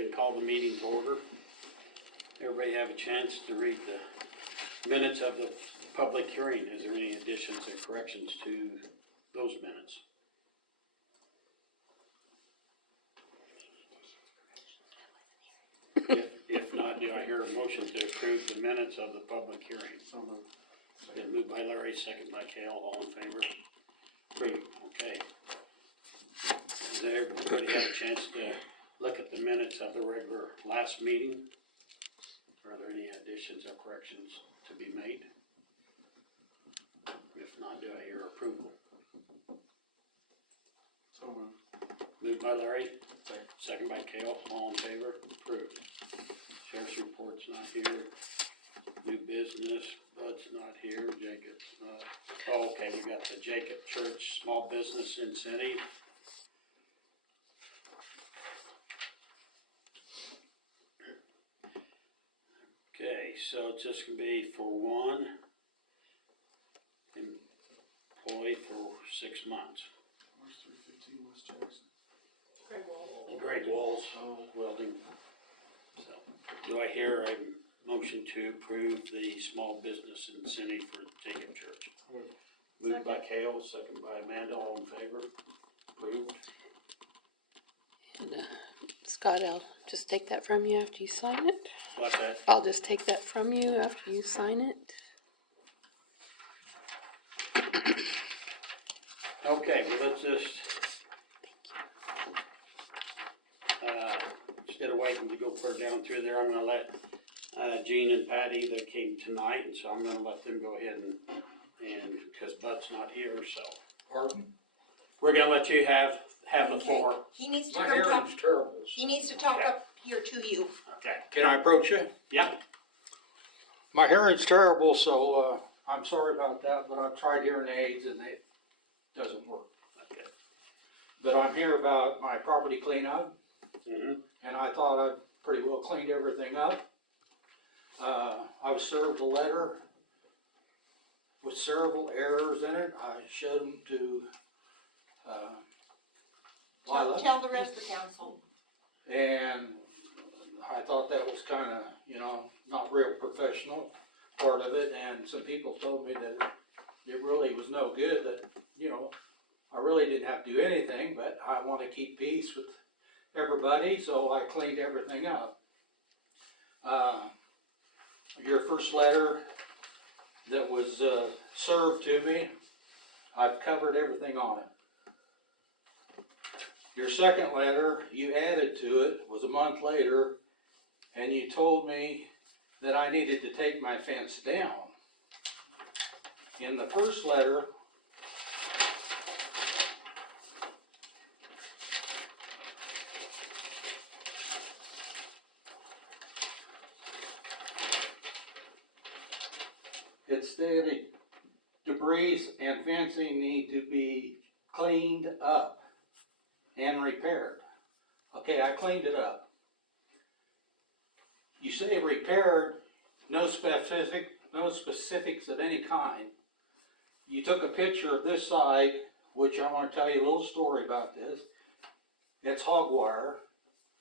and call the meeting to order. Everybody have a chance to read the minutes of the public hearing. Is there any additions or corrections to those minutes? If not, do I hear a motion to approve the minutes of the public hearing? So moved. Been moved by Larry, second by Cale, all in favor? Approved, okay. Has everybody had a chance to look at the minutes of the regular last meeting? Are there any additions or corrections to be made? If not, do I hear approval? So moved. Moved by Larry, second by Cale, all in favor? Approved. Sheriff's report's not here. New business, Bud's not here, Jacob's not. Oh, okay, we got the Jacob Church Small Business Incentive. Okay, so it's just gonna be for one employee for 6 months. Where's 315 West Jackson? Greg Walls, Oh. welding. So, do I hear a motion to approve the small business incentive for Jacob Church? Moved by Cale, second by Amanda, all in favor? Approved. And, Scott, I'll just take that from you after you sign it. What's that? I'll just take that from you after you sign it. Okay, well, let's just, instead of waiting to go further down through there, I'm gonna let, Gene and Patty, they came tonight, and so I'm gonna let them go ahead and, cause Bud's not here, so. Pardon? We're gonna let you have the Okay. floor. He needs to My come talk, hearing's terrible. he needs to talk Okay. up here to you. Okay. Can I approach you? Yep. My hearing's terrible, so, I'm sorry about that, but I've tried hearing aids and it doesn't work. Okay. But I'm here about my property cleanup, Mm-hmm. and I thought I'd pretty well cleaned everything up. I was served a letter with several errors in it. I showed them to, Lila. Tell the rest of the council. And I thought that was kinda, not real professional, part of it, and some people told me that it really was no good, that, I really didn't have to do anything, but I wanna keep peace with everybody, so I cleaned everything up. Your first letter that was, served to me, I've covered everything on it. Your second letter, you added to it, was a month later, and you told me that I needed to take my fence down. In the first letter, it stated debris and fencing need to be cleaned up and repaired. Okay, I cleaned it up. You say repaired, no specifics of any kind. You took a picture of this side, which I want to tell you a little story about this. It's hog wire,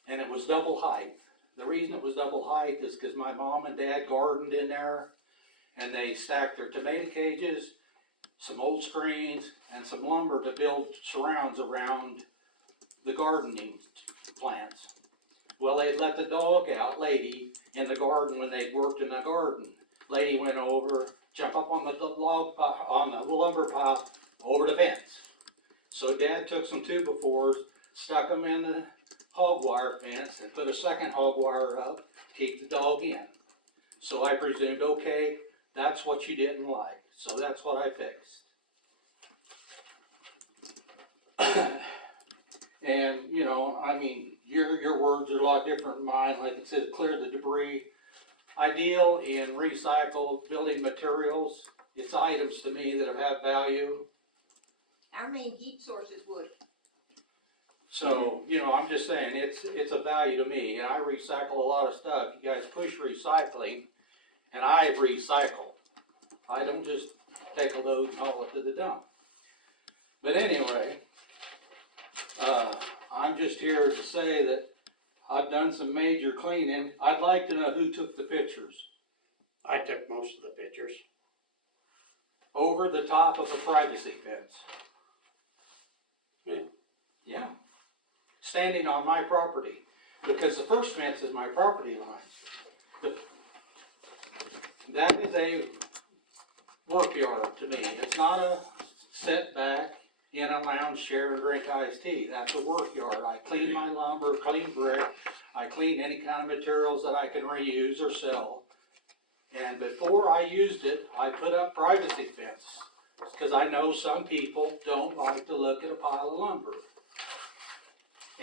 and it was double height. The reason it was double height is because my mom and dad gardened in there, and they stacked their tomato cages, some old screens, and some lumber to build surrounds around the gardening plants. Well, they'd let the dog out, Lady, in the garden when they worked in the garden. Lady went over, jumped up on the lumber pile, over the fence. So Dad took some 2x4s, stuck them in the hog wire fence, and put a second hog wire up to keep the dog in. So I presumed, okay, that's what you didn't like. So that's what I fixed. And, your words are a lot different than mine. Like it says, clear the debris. Ideal in recycled building materials. It's items to me that have value. Our main heat source is wood. So, I'm just saying, it's a value to me, and I recycle a lot of stuff. You guys push recycling, and I recycle. I don't just take a load and haul it to the dump. But anyway, I'm just here to say that I've done some major cleaning. I'd like to know who took the pictures. I took most of the pictures. Over the top of a privacy fence. Yeah. Yeah. Standing on my property, because the first fence is my property line. That is a work yard to me. It's not a setback in a lounge chair and drink iced tea. That's a work yard. I clean my lumber, clean brick, I clean any kind of materials that I can reuse or sell. And before I used it, I put up privacy fence, because I know some people don't like to look at a pile of lumber.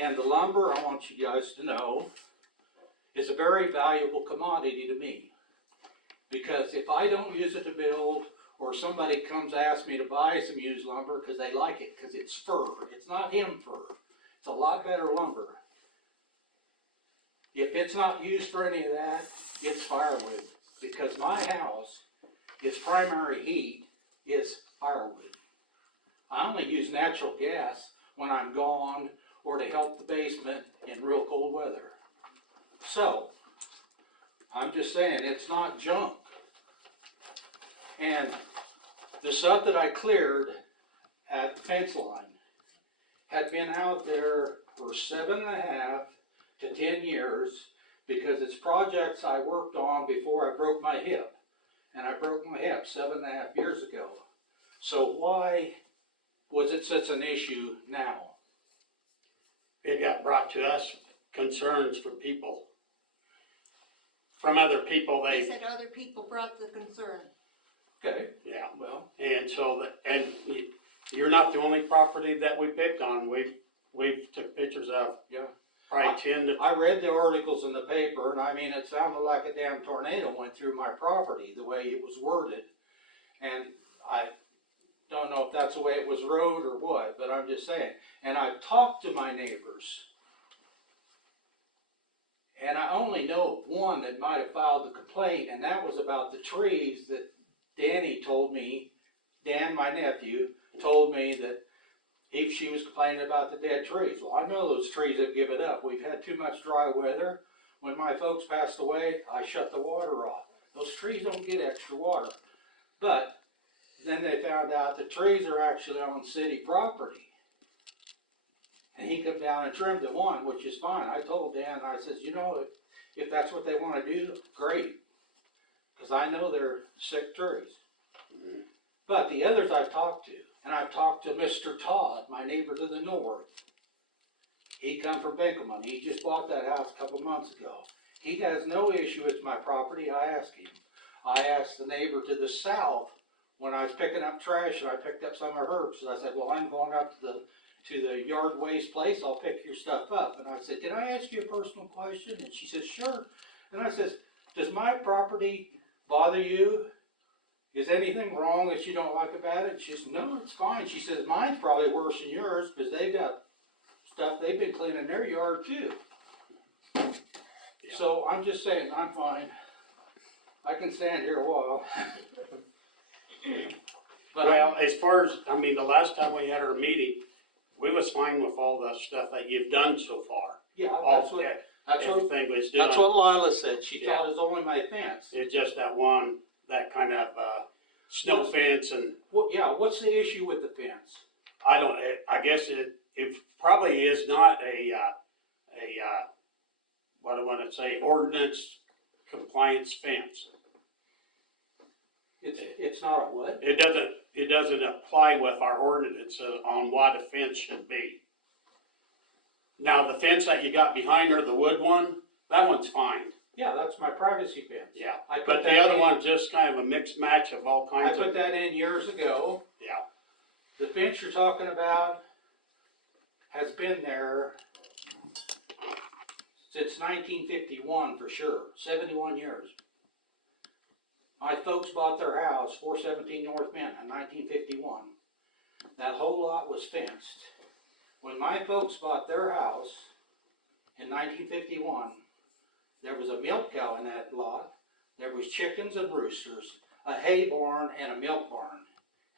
And the lumber, I want you guys to know, is a very valuable commodity to me. Because if I don't use it to build, or somebody comes ask me to buy some used lumber because they like it, because it's fir, it's not hem fir, it's a lot better lumber. If it's not used for any of that, it's firewood, because my house, its primary heat is firewood. I only use natural gas when I'm gone or to help the basement in real cold weather. So, I'm just saying, it's not junk. And the stuff that I cleared at the fence line had been out there for 7.5 to 10 years, because it's projects I worked on before I broke my hip. And I broke my hip 7.5 years ago. So why was it such an issue now? It got brought to us, concerns from people. From other people, They they, said other people brought the concern. Okay, yeah. well, And so, you're not the only property that we picked on. We've took pictures of yeah. probably 10 to, I read the articles in the paper, and I mean, it sounded like a damn tornado went through my property, the way it was worded. And I don't know if that's the way it was wrote or what, but I'm just saying. And I've talked to my neighbors, and I only know of one that might have filed the complaint, and that was about the trees that Danny told me, Dan, my nephew, told me that she was complaining about the dead trees. Well, I know those trees have given up. We've had too much dry weather. When my folks passed away, I shut the water off. Those trees don't get extra water. But then they found out the trees are actually on city property. And he come down and trimmed the one, which is fine. I told Dan, I says, you know, if that's what they want to do, great. Because I know they're sick trees. But the others I've talked to, and I've talked to Mr. Todd, my neighbor to the north. He come from Benkelman. He just bought that house a couple months ago. He has no issue with my property. I asked him. I asked the neighbor to the south when I was picking up trash, and I picked up some of hers. And I said, well, I'm going up to the yard waste place. I'll pick your stuff up. And I said, can I ask you a personal question? And she says, sure. And I says, does my property bother you? Is anything wrong that you don't like about it? She says, no, it's fine. She says, mine's probably worse than yours, because they got stuff they've been cleaning their yard too. Yeah. So I'm just saying, I'm fine. I can stand here a while. But well, as far as, I mean, the last time we had our meeting, we was fine with all the stuff that you've done so far. yeah, All, that's what everything was done. that's what Lila said. She Yeah. thought it was only my fence. It's just that one, that kind of, snow fence, and What? Yeah. What's the issue with the fence? I guess it probably is not what I wanna say, ordinance compliance fence. It's not a what? It doesn't apply with our ordinance on what a fence should be. Now, the fence that you got behind her, the wood one, that one's fine, Yeah, that's my privacy fence. yeah. I put But the that other in- one's just kind of a mixed match of all I kinds put of, that in years ago. yeah. The fence you're talking about has been there since 1951 for sure, 71 years. My folks bought their house, 417 North Main, in 1951. That whole lot was fenced. When my folks bought their house in 1951, there was a milk cow in that lot, there was chickens and roosters, a hay barn and a milk barn.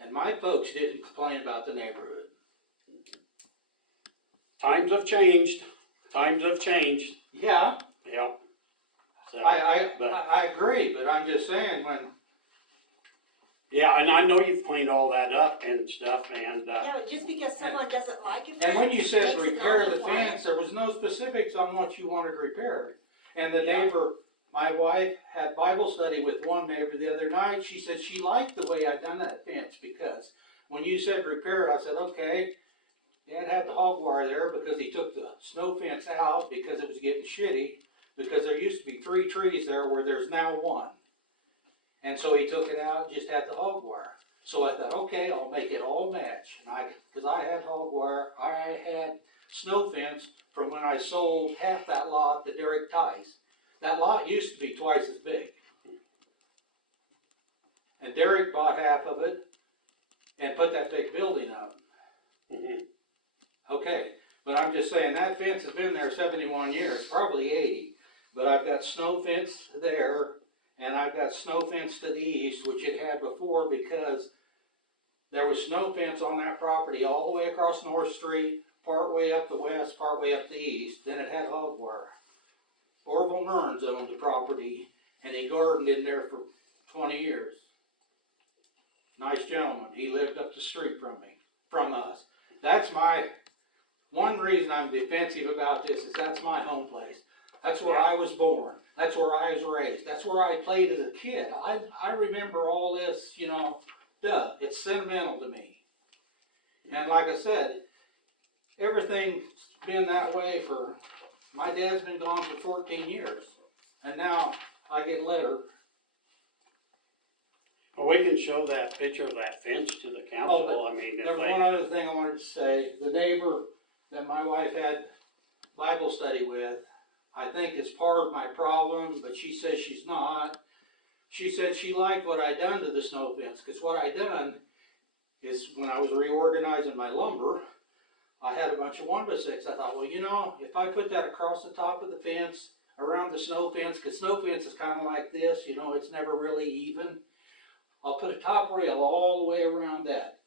And my folks didn't complain about the neighborhood. Times have changed. times have changed, Yeah, yeah. So, but- I agree, but I'm just saying when, yeah, and I know you've cleaned all that up and stuff, and, Yeah, but just because someone doesn't like a and when fence, you said makes it repair not the compliant. fence, there was no specifics on what you wanted repaired. And the Yeah. neighbor, my wife had Bible study with one neighbor the other night, she said she liked the way I done that fence, because when you said repair it, I said, okay. Dad had the hog wire there because he took the snow fence out because it was getting shitty, because there used to be 3 trees there where there's now 1. And so he took it out and just had the hog wire. So I thought, okay, I'll make it all match. And cause I had hog wire, I had snow fence from when I sold half that lot to Derek Tice. That lot used to be twice as big. And Derek bought half of it and put that big building up. mhm. Okay, but I'm just saying, that fence has been there 71 years, probably 80. But I've got snow fence there, and I've got snow fence to the east, which it had before, because there was snow fence on that property all the way across North Street, part way up the west, part way up the east, then it had hog wire. Orville Mearns owned the property, and he gardened in there for 20 years. Nice gentleman, he lived up the street from us. That's one reason I'm defensive about this is that's my home place. That's where I was born. That's where I was raised. That's where I played as a kid. I remember all this, it's sentimental to me. And like I said, everything's been that way my dad's been gone for 14 years. And now I get letter. Well, we can show that picture of that fence to the council, I mean, if There's they. one other thing I wanted to say. The neighbor that my wife had Bible study with, I think is part of my problem, but she says she's not. She said she liked what I done to the snow fence, because what I done is when I was reorganizing my lumber, I had a bunch of 1x6. I thought, well, if I put that across the top of the fence, around the snow fence, because snow fence is kind of like this, it's never really even. I'll put a top rail all the way around that.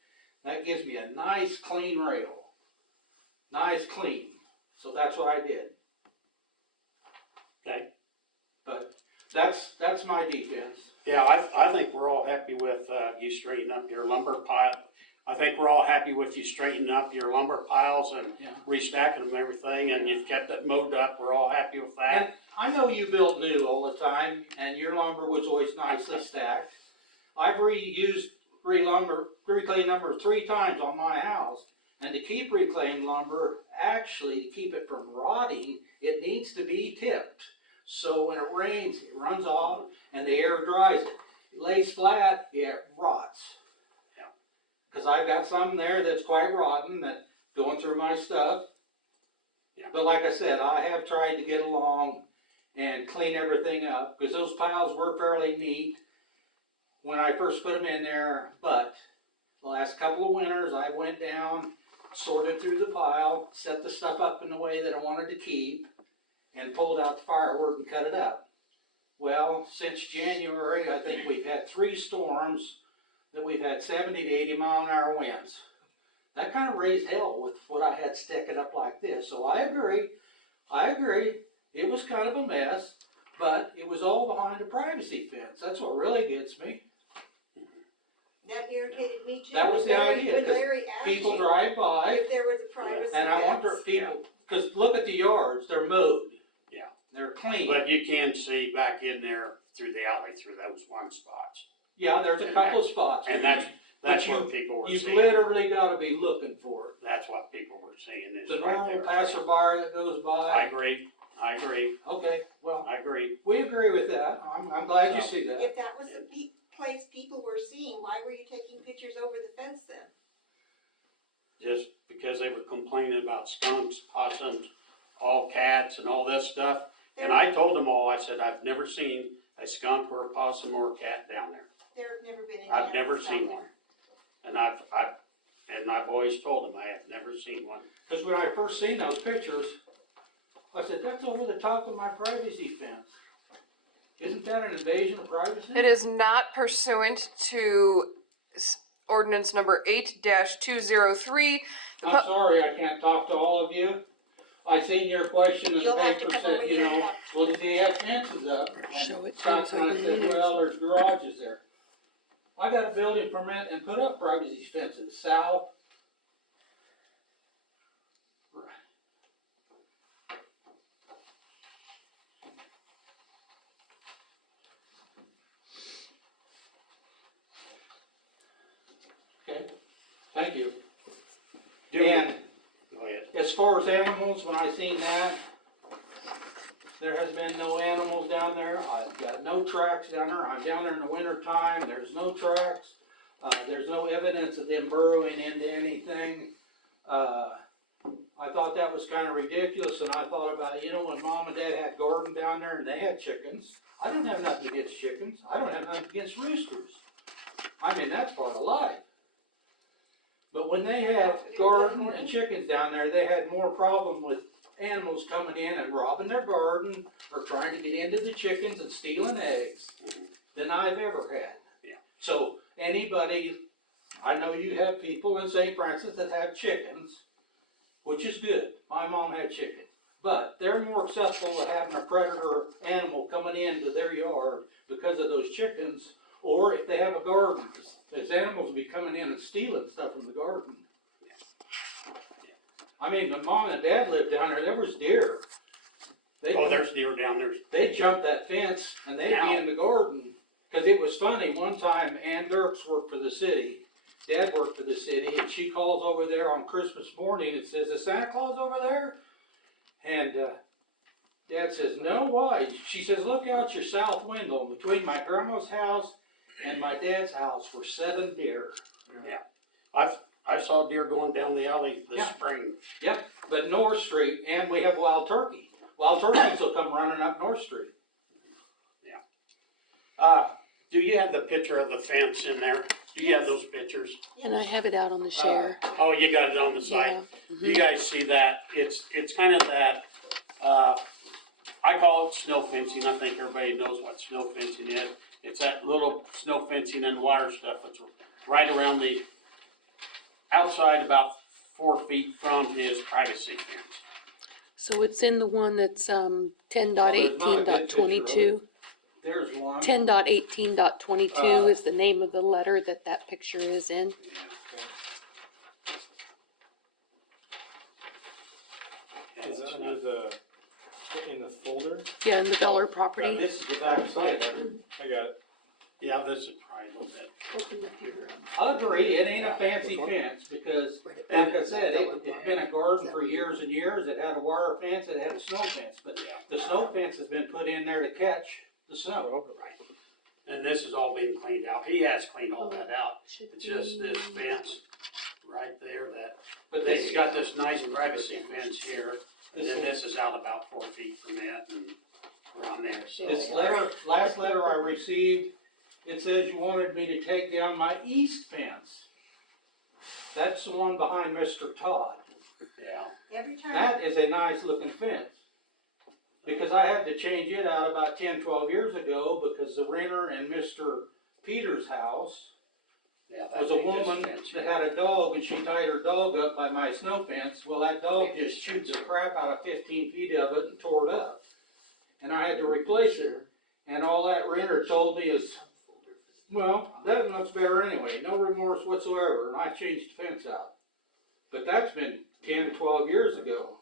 That gives me a nice clean rail. Nice clean. So that's what I did. Okay. But that's my defense. Yeah, I think we're all happy with, you straightening up your lumber pile. I think we're all happy with you straightening up your lumber piles and Yeah. restacking them and everything, and you've kept it mowed up, we're all happy with And that. I know you built new all the time, and your lumber was always nicely stacked. I've reclaimed lumber 3 times on my house. And to keep reclaimed lumber, actually, to keep it from rotting, it needs to be tipped. So when it rains, it runs off and the air dries it. It lays flat, it rots. Yeah. Because I've got some there that's quite rotten, that going through my stuff. Yeah. But like I said, I have tried to get along and clean everything up, because those piles were fairly neat when I first put them in there. But the last couple of winters, I went down, sorted through the pile, set the stuff up in the way that I wanted to keep, and pulled out the firewood and cut it up. Well, since January, I think we've had 3 storms that we've had 70 to 80 mile an hour winds. That kind of raised hell with what I had sticking up like this. So I agree. It was kind of a mess, but it was all behind a privacy fence. That's what really gets me. That irritated me too. That was the idea, When 'cause Larry asked People you drive by, if there was a privacy and I wonder if fence. people, because look at the yards, they're mowed. Yeah. They're clean. But you can see back in there through the alley, through those one spots. Yeah, there's a couple of spots. And that's But what people were You've seeing. literally gotta be looking for it. That's what people were seeing is The right normal there. passerby that goes I by. agree, Okay, well, I agree. we agree with that. I'm glad you So- see that. If that was the place people were seeing, why were you taking pictures over the fence then? Just because they were complaining about skunks, possums, all cats and all this stuff. And I told them all, I said, I've never seen a skunk or a possum or a cat down there. There have never been any. I've never animals down seen there. one. And I've always told them I have never seen one. Because when I first seen those pictures, I said, that's over the top of my privacy fence. Isn't that an invasion of privacy? It is not pursuant to ordinance number 8-203. I'm sorry I can't talk to all of you, I seen your question in the You'll have to paper come over said, you here and know, talk. well, do they have fences up? Show it to Scott him so kinda he said, knows. well, there's garages there. I got a building permit and put up privacy fences, south. Okay, thank you. Do we- And Go ahead. as far as animals, when I seen that, there has been no animals down there. I've got no tracks down there. I'm down there in the winter time. There's no tracks. There's no evidence of them burrowing into anything. I thought that was kind of ridiculous, and I thought about, you know, when mom and dad had garden down there and they had chickens. I don't have nothing against chickens. I don't have nothing against roosters. I mean, that's part of life. But when they had garden and chickens down there, they had more problem with animals coming in and robbing their garden or trying to get into the chickens and stealing eggs than I've ever had. Yeah. So anybody, I know you have people in St. Francis that have chickens, which is good. My mom had chickens. But they're more acceptable to having a predator animal coming into their yard because of those chickens, or if they have a garden, those animals will be coming in and stealing stuff from the garden. I mean, when mom and dad lived down there was deer. Oh, there's deer down there. They'd jump that fence and they'd be in the garden. Cause it was funny, one time Ann Dirks worked for the city, Dad worked for the city, and she calls over there on Christmas morning and says, is Santa Claus over there? And, Dad says, no, why? She says, look out your south window, between my grandma's house and my dad's house were 7 deer. I saw deer going down the alley this Yeah. spring. Yep, but North Street, and we have wild turkey. Wild turkeys will come running up North Street. Do you have the picture of the fence in there? Do you have those pictures? And I have it out on the share. Oh, you got it on the site. Yeah. Do you guys see that? It's kind of that, I call it snow fencing. I think everybody knows what snow fencing is. It's that little snow fencing and wire stuff that's right around the outside, about 4 feet from his privacy fence. So it's in the one that's 10.18.22. There's one. 10.18.22 is the name of the letter that that picture is in. Yeah, Is it's that not- under the, in the folder? Yeah, in the Veller Now, property. this is the back side of it. I got it. Yeah, this is probably a little bit. I agree, it ain't a fancy fence, because, like I said, it's been a garden for years and years, it had a wire fence, it had a snow fence, but the snow fence has been put in there to catch the snow. And this is all being cleaned out. He has cleaned all that out. It's just this fence right there that, But he's this, got this nice privacy fence here. And then this is out about 4 feet from that and around there, so. this letter, last letter I received, it says you wanted me to take down my east fence. That's the one behind Mr. Todd. Yeah, Every time, That is a nice looking fence. Because I had to change it out about 10, 12 years ago because the renter in Mr. Peters' house yeah. was a woman that had a dog and she tied her dog up by my snow fence. Well, that dog just chewed the crap out of 15 feet of it and tore it up. And I had to replace it. And all that renter told me is, well, that looks better anyway, no remorse whatsoever, and I changed the fence out. But that's been 10, 12 years ago.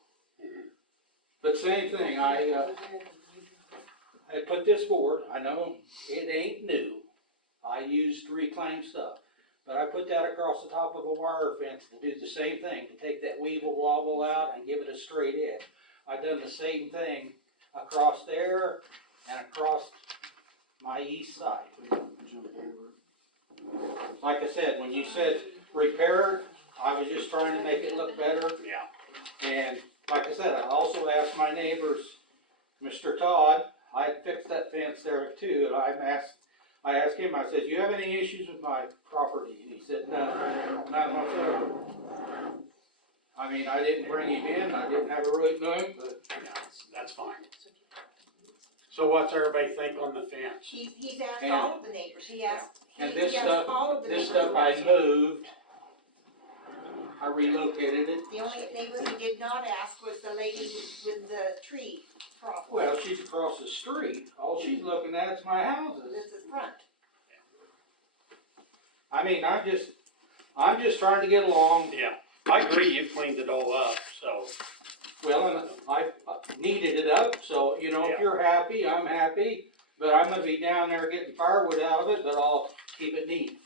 But same thing, I put this board, I know it ain't new, I used reclaimed stuff. But I put that across the top of a wire fence to do the same thing, to take that weevil wobble out and give it a straight edge. I done the same thing across there and across my east side. Like I said, when you said repair, I was just trying to make it look better. Yeah, And like I said, I also asked my neighbors, Mr. Todd, I fixed that fence there too, and I asked him, I said, do you have any issues with my property? And he said, no, none whatsoever. I mean, I didn't bring him in, I didn't have a really name, but yeah, that's fine. So what's everybody think on the fence? he's asked And- all of the neighbors, he asked, and he this asked stuff, all of the neighbors. this stuff I moved I relocated it. The only neighbor who did not ask was the lady with the tree problem. Well, she's across the street, all she's looking at is my houses. This is front. I mean, I'm just trying to get along. Yeah, I agree, you've cleaned it all up, so, Well, and I needed it up, so, you know, if Yeah. you're happy, I'm happy. But I'm gonna be down there getting firewood out of it, but I'll keep it neat.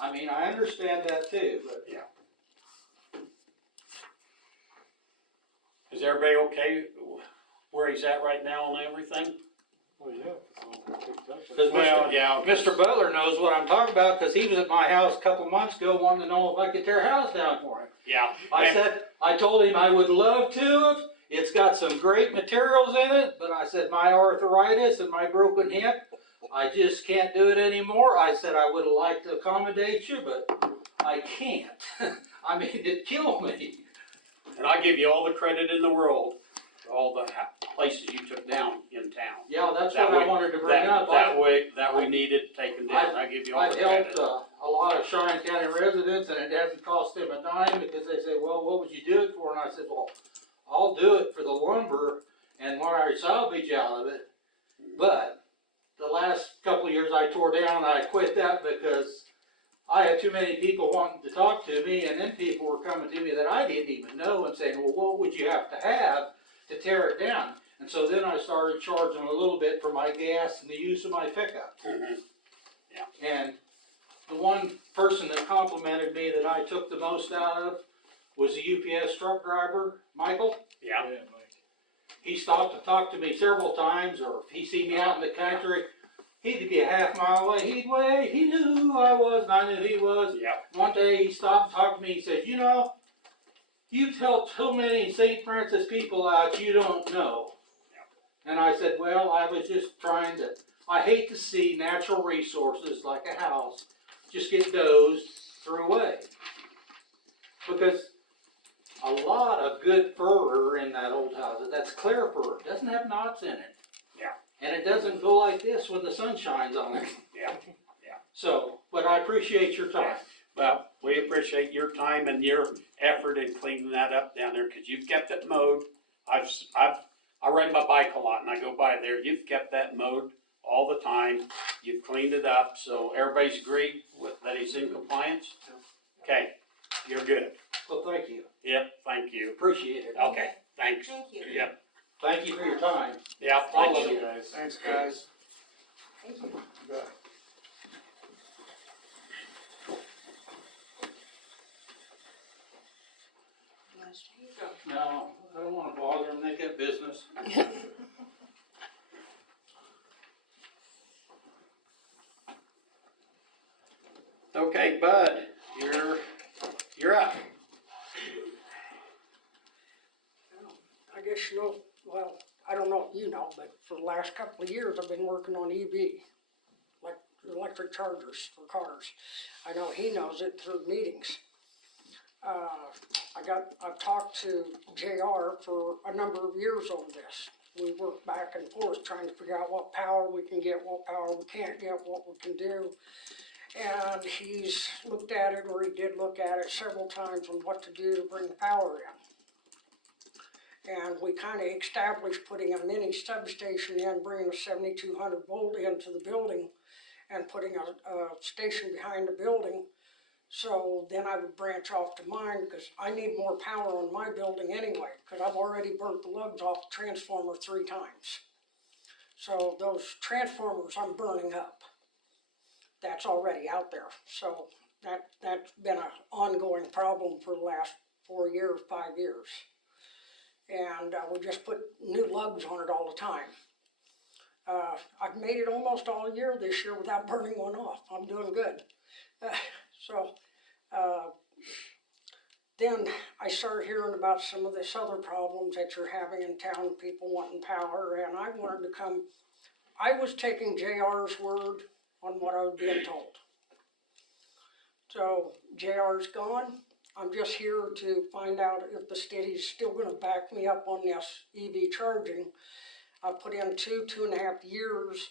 I mean, I understand that too, but. is everybody okay where he's at right now and everything? Well, yeah, it's all picked up. Because Well, yeah. Mr. Butler knows what I'm talking about, cause he was at my house a couple months ago wanting to know if I could tear a house down for him. Yeah. I told him I would love to. It's got some great materials in it, but I said my arthritis and my broken hip, I just can't do it anymore. I said I would have liked to accommodate you, but I can't. I mean, it'd kill me. And I give you all the credit in the world for all the places you took down in town. Yeah, that's That what way- I wanted to bring up. That we needed taken down, I give you all I've the helped credit. a lot of Cheyenne County residents, and it hasn't cost them a dime, because they say, well, what would you do it for? And I said, well, I'll do it for the lumber and what I salvage out of it. But the last couple of years I tore down, I quit that because I had too many people wanting to talk to me, and then people were coming to me that I didn't even know and saying, well, what would you have to tear it down? And so then I started charging a little bit for my gas and the use of my pickup. Mhm. And the one person that complimented me that I took the most out of was the UPS truck driver, Michael. Yeah, Yeah, Mike. He stopped to talk to me several times, or if he seen me out in the country, he'd be a half mile away, he'd wait, he knew who I was and I knew he was. yeah, One day he stopped and talked to me, he said, you know, you've helped so many St. Francis people out you don't know. And I said, well, I was just trying to, I hate to see natural resources like a house just get dozed, threw away. Because a lot of good fur are in that old house, that's clear fur, it doesn't have knots in it. Yeah. And it doesn't go like this when the sun shines on it. yeah. So, but I appreciate your time. Well, we appreciate your time and your effort in cleaning that up down there, cause you've kept it mowed. I ride my bike a lot and I go by there, you've kept that mowed all the time, you've cleaned it up, so everybody's agreed with, that he's in compliance? Okay, you're good. Well, thank you, Yep, thank you. appreciate it. Okay, thanks. Thank you. Yep, Thank you for your time. yeah, All thank of you. you. Guys. Thanks, guys. Thank you. No, I don't wanna bother them, they got business. Okay, Bud, you're up. I guess you know, well, I don't know if you know, but for the last couple of years, I've been working on EV, like electric chargers for cars. I know he knows it through meetings. I've talked to JR for a number of years on this. We worked back and forth trying to figure out what power we can get, what power we can't get, what we can do. And he's looked at it, or he did look at it several times on what to do to bring the power in. And we kind of established putting a mini substation in, bringing a 7200 volt into the building and putting a station behind the building. So then I would branch off to mine, because I need more power on my building anyway, because I've already burnt the lugs off the transformer 3 times. So those transformers I'm burning up. That's already out there. So that's been an ongoing problem for the last 4 years, 5 years. And we just put new lugs on it all the time. I've made it almost all year this year without burning one off. I'm doing good. Then I started hearing about some of this other problems that you're having in town, people wanting power, and I wanted to come. I was taking JR's word on what I was being told. So JR's gone. I'm just here to find out if the city's still going to back me up on this EV charging. I put in 2.5 years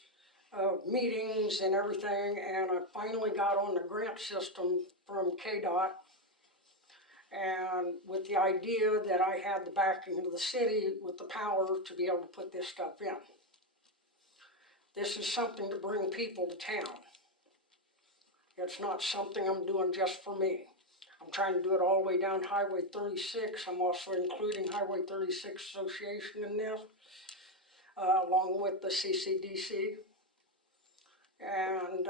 of meetings and everything, and I finally got on the grant system from KDOT. And with the idea that I had the backing of the city with the power to be able to put this stuff in. This is something to bring people to town. It's not something I'm doing just for me. I'm trying to do it all the way down Highway 36. I'm also including Highway 36 Association in this, along with the CCDC. And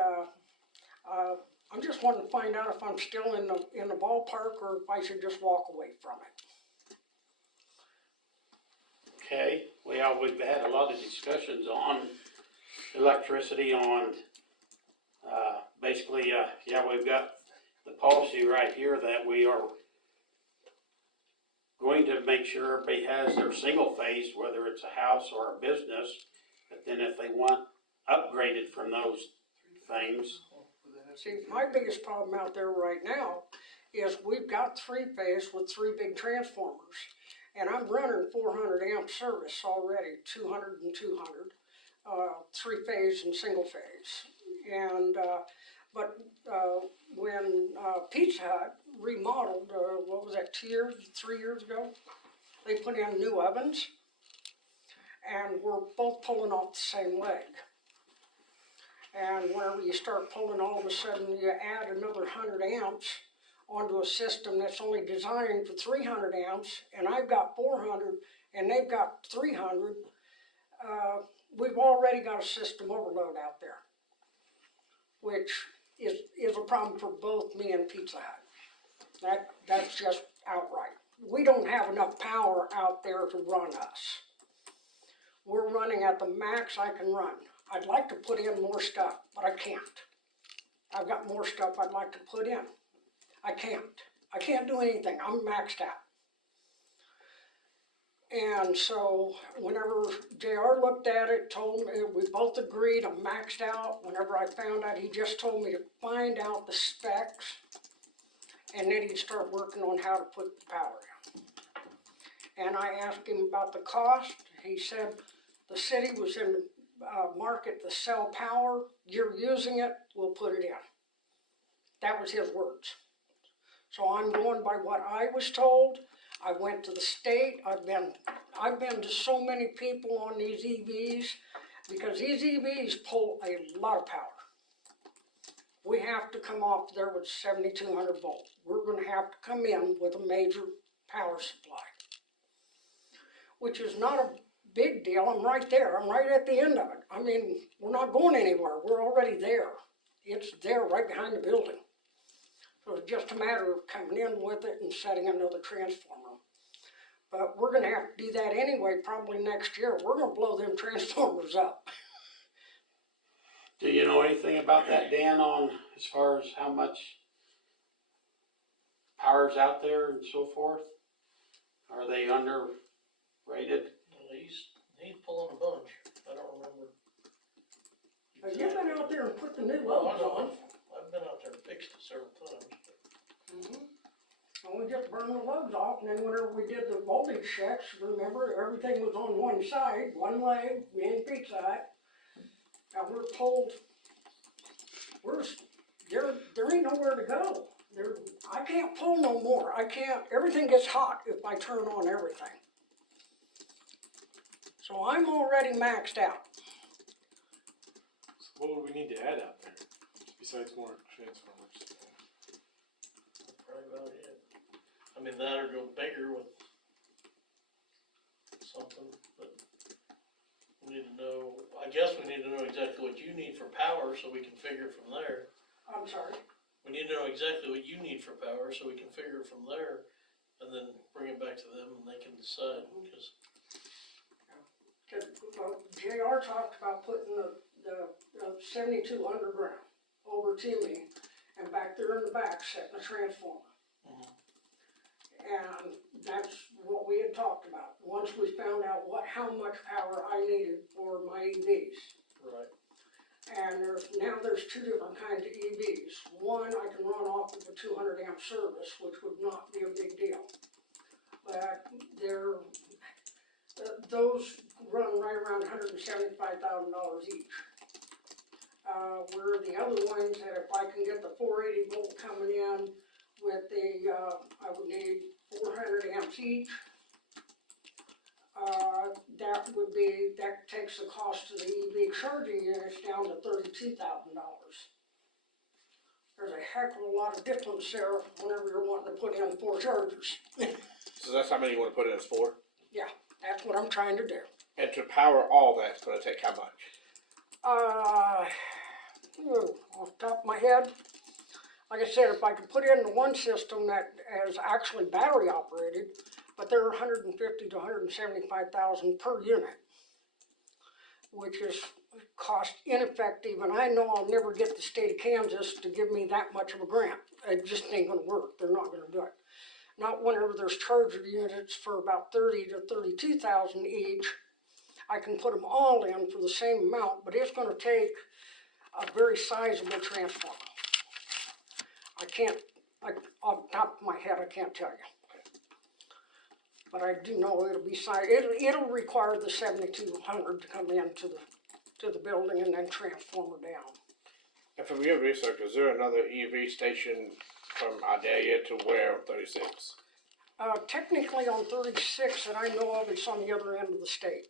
I'm just wanting to find out if I'm still in the ballpark or if I should just walk away from it. Okay, well, we've had a lot of discussions on electricity on, basically, yeah, we've got the policy right here that we are going to make sure everybody has their single phase, whether it's a house or a business. But then if they want upgraded from those things, See, my biggest problem out there right now is we've got three-phase with three big transformers. And I'm running 400 amp service already, 200 and 200, three-phase and single phase. And, when Pizza Hut remodeled, what was that, 3 years ago? They put in new ovens, and we're both pulling off the same leg. And whenever you start pulling, all of a sudden you add another 100 amps onto a system that's only designed for 300 amps, and I've got 400, and they've got 300. We've already got a system overload out there, which is a problem for both me and Pizza Hut. That's just outright. We don't have enough power out there to run us. We're running at the max I can run. I'd like to put in more stuff, but I can't. I've got more stuff I'd like to put in. I can't do anything. I'm maxed out. And so whenever JR looked at it, told me, we both agreed I'm maxed out. Whenever I found out, he just told me to find out the specs, and then he'd start working on how to put the power in. And I asked him about the cost. He said the city was in the market to sell power. You're using it, we'll put it in. That was his words. So I'm going by what I was told. I went to the state. I've been to so many people on these EVs, because these EVs pull a lot of power. We have to come off there with 7,200 volts. We're going to have to come in with a major power supply, which is not a big deal. I'm right there. I'm right at the end of it. I mean, we're not going anywhere. We're already there. It's there right behind the building. So it's just a matter of coming in with it and setting another transformer. But we're going to have to do that anyway, probably next year. We're going to blow them transformers up. do you know anything about that, Dan, on as far as how much power's out there and so forth? Are they underrated? Well, he's pulling a bunch. I don't remember. You've been out there and put the new Well, loads on. I've been out there and fixed it several times. And we just burned the loads off, and then whenever we did the voltage checks, remember, everything was on one side, one leg, me and Pizza Hut. And we're told, there ain't nowhere to go. I can't pull no more. Everything gets hot if I turn on everything. So I'm already maxed out. So what would we need to add out there, besides more transformers? That's probably about it. I mean, that or go bigger with something, but we need to know, I guess we need to know exactly what you need for power so we can figure from there. I'm sorry. We need to know exactly what you need for power so we can figure from there and then bring it back to them and they can decide, because JR talked about putting the 72 underground over to me, and back there in the back setting a transformer. And that's what we had talked about, once we found out how much power I needed for my EVs. right. And there's two different kinds of EVs. One I can run off of a 200 amp service, which would not be a big deal. But those run right around $175,000 each. Where the other ones that if I can get the 480 volt coming in with the, I would need 400 amps each. That takes the cost of the EV charging units down to $32,000. There's a heck of a lot of difference there whenever you're wanting to put in 4 chargers. So that's how many you wanna put in, 4? Yeah, that's what I'm trying to do. And to power all that's gonna take how much? Off the top of my head, like I said, if I could put in the one system that is actually battery operated, but they're 150 to 175,000 per unit, which is cost ineffective, and I know I'll never get the state of Kansas to give me that much of a grant. It just ain't gonna work. They're not gonna do it. Not whenever there's charger units for about 30 to 32,000 each. I can put them all in for the same amount, but it's gonna take a very sizable transformer. I can't, off the top of my head, I can't tell you. But I do know it'll be it'll require the 7200 to come into the building and then transformer down. And from your research, is there another EV station from Idalia to where on 36? Technically on 36 that I know of, it's on the other end of the state.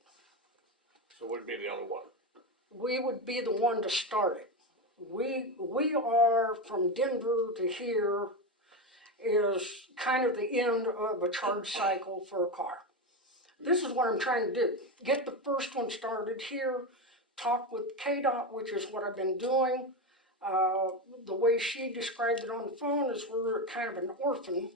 So we'd be the only one. We would be the one to start it. We are from Denver to here is kind of the end of a charge cycle for a car. This is what I'm trying to do. Get the first one started here, talk with KDOT, which is what I've been doing. The way she described it on the phone is we're kind of an orphan.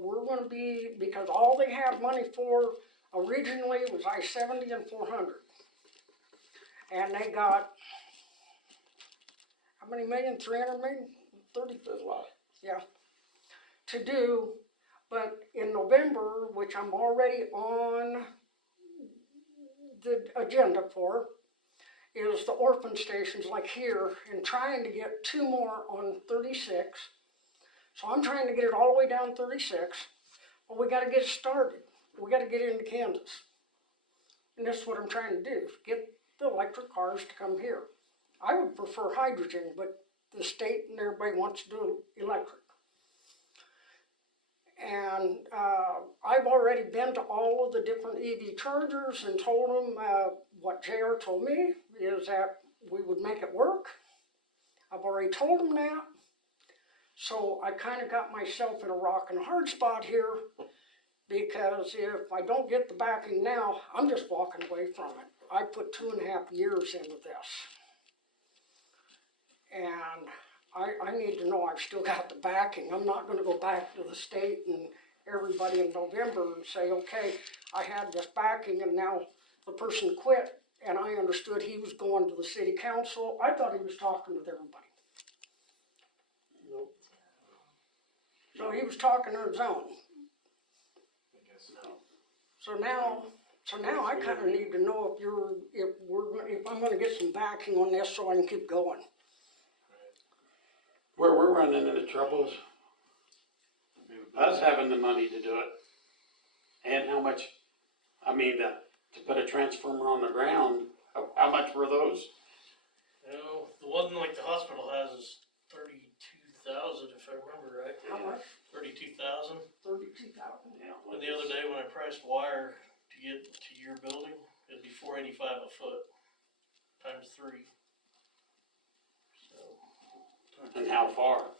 We're going to be, because all they have money for originally was I-70 and 400. And they got, how many million? 300 million? 30? That's a lot. Yeah. To do, but in November, which I'm already on the agenda for, is the orphan stations like here, and trying to get 2 more on 36. So I'm trying to get it all the way down 36, but we gotta get it started. We gotta get into Kansas. And that's what I'm trying to do, get the electric cars to come here. I would prefer hydrogen, but the state and everybody wants to do electric. And I've already been to all of the different EV chargers and told them what JR told me is that we would make it work. I've already told them that. So I kind of got myself in a rock and a hard spot here, because if I don't get the backing now, I'm just walking away from it. I put 2.5 years into this. And I need to know I've still got the backing. I'm not going to go back to the state and everybody in November and say, okay, I had this backing and now the person quit, and I understood he was going to the city council. I thought he was talking with everybody. Nope. So he was talking on his own. I guess so. So now I kind of need to know if I'm going to get some backing on this so I can keep going. Where we're running into trouble is us having the money to do it. And how much, I mean, to put a transformer on the ground, how much were those? You know, the one like the hospital has is 32,000 if I remember right. How much? 32,000. 32,000. Yeah. And the other day when I priced wire to get to your building, it'd be $485 a foot times 3. So And how far?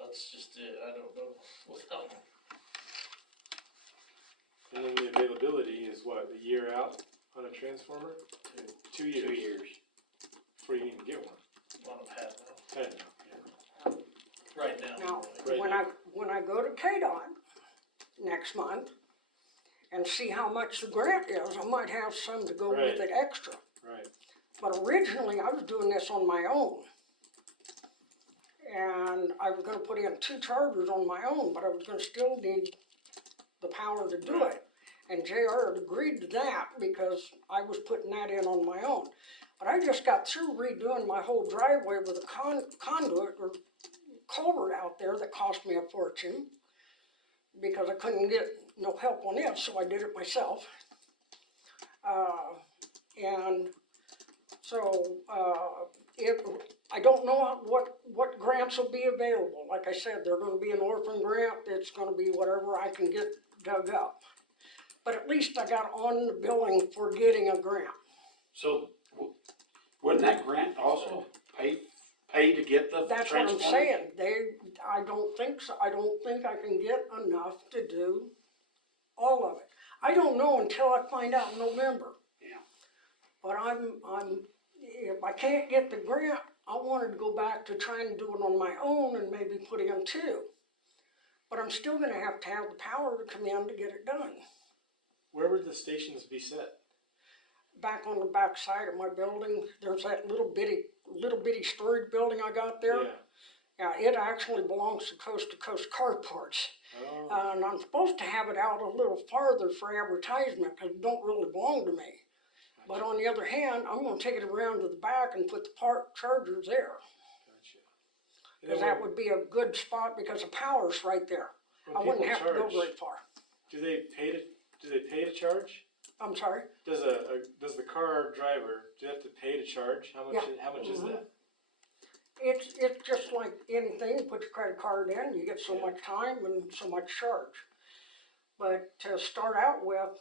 that's just it. I don't know without. And then the availability is what, a year out on a transformer? 2 years. 2 years. Before you even get one. Lot of hat now. 10 now, yeah. Right now. Now, anyway. when I go to KDOT next month and see how much the grant is, I might have some to go with Right. it extra. Right. But originally, I was doing this on my own. And I was gonna put in 2 chargers on my own, but I was gonna still need the power to do it. And JR had agreed to that because I was putting that in on my own. But I just got through redoing my whole driveway with a conduit or culvert out there that cost me a fortune, because I couldn't get no help on it, so I did it myself. And so I don't know what grants will be available. Like I said, there's gonna be an orphan grant, it's gonna be whatever I can get dug up. But at least I got on the billing for getting a grant. So, wouldn't that grant also pay to get the That's what I'm transformer? saying, I don't think so, I don't think I can get enough to do all of it. I don't know until I find out in November. Yeah. But if I can't get the grant, I wanted to go back to trying to do it on my own and maybe putting in two. But I'm still gonna have the power to come in to get it done. Where would the stations be set? Back on the back side of my building, there's that little bitty storage building I got there. Yeah. Yeah, it actually belongs to Coast Carports. Oh, And I'm supposed to have it out a little farther for advertisement, because it don't really belong to me. But on the other hand, I'm gonna take it around to the back and put the park chargers there. gotcha. And Because then that would be a good spot, because the power's right there. when I wouldn't people have to go charge, very far. Do they pay to charge? I'm sorry? Does the car driver, do they have to pay to charge? How much, Yeah. how much is Mhm. that? It's just like anything, you put your credit card in, you get so Yeah. much time and so much charge. But to start out with,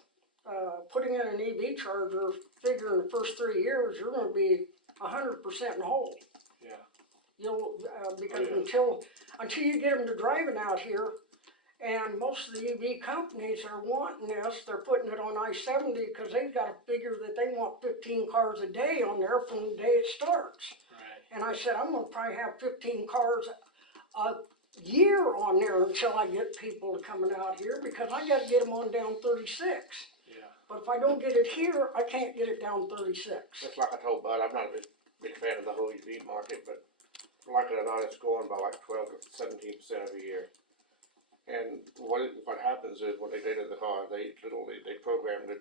putting in an EV charger, figuring the first 3 years, you're gonna be 100% in the hole. Yeah. You'll, because Oh, yeah. until you get them to driving out here, and most of the EV companies are wanting this, they're putting it on I-70, because they've gotta figure that they want 15 cars a day on there from the day it starts. Right. And I said, I'm gonna probably have 15 cars a year on there until I get people coming out here, because I gotta get them on down 36. Yeah. But if I don't get it here, I can't get it down 36. Just like I told Bud, I'm not a big fan of the whole EV market, but like it or not, it's growing by like 12 to 17% every year. And what happens is when they data the car, they program the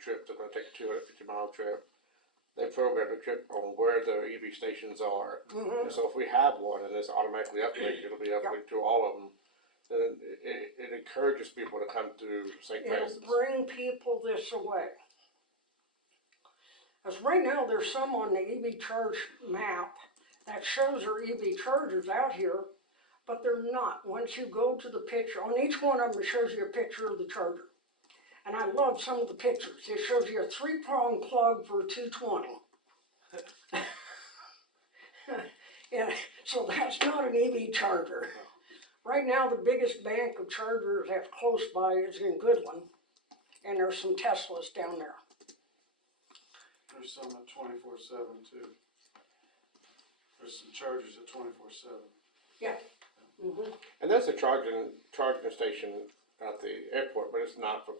trip. They're going to take a 250-mile trip. They program the trip on where the EV stations are. Mhm. And so if we have one and it's automatically uplinked, it'll be uplinked to all of them. Then it encourages people to come to St. It'll Francis. bring people this way. Because right now, there's some on the EV charge map that shows their EV chargers out here, but they're not. Once you go to the picture, on each one of them, it shows you a picture of the charger. And I love some of the pictures. It shows you a 3-prong plug for a 220. Yeah, so that's not an EV charger. Right now, the biggest bank of chargers that's close by is in Goodland, and there's some Teslas down there. There's some at 24/7 too. There's some chargers at 24/7. Mm-hmm. And there's a charging station at the airport, but it's not for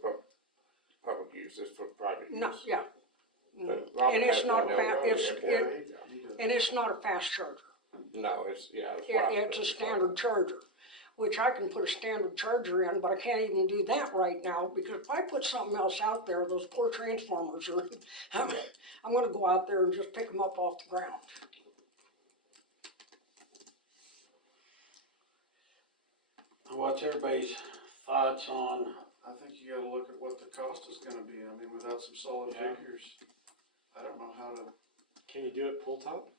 public use. It's for private use. No, yeah. But Robert And it's has not one a down fa- the road it's, at the airport. and it's not a fast charger. No, it's what It's a standard charger, which I can put a standard charger in, but I can't even do that right now, because if I put something else out there, those poor transformers are, I'm gonna go out there and just pick them up off the ground. What's everybody's thoughts on, I think you gotta look at what the cost is gonna be, I mean, without some solid Yeah. figures, I don't know how to. Can you do it pull top?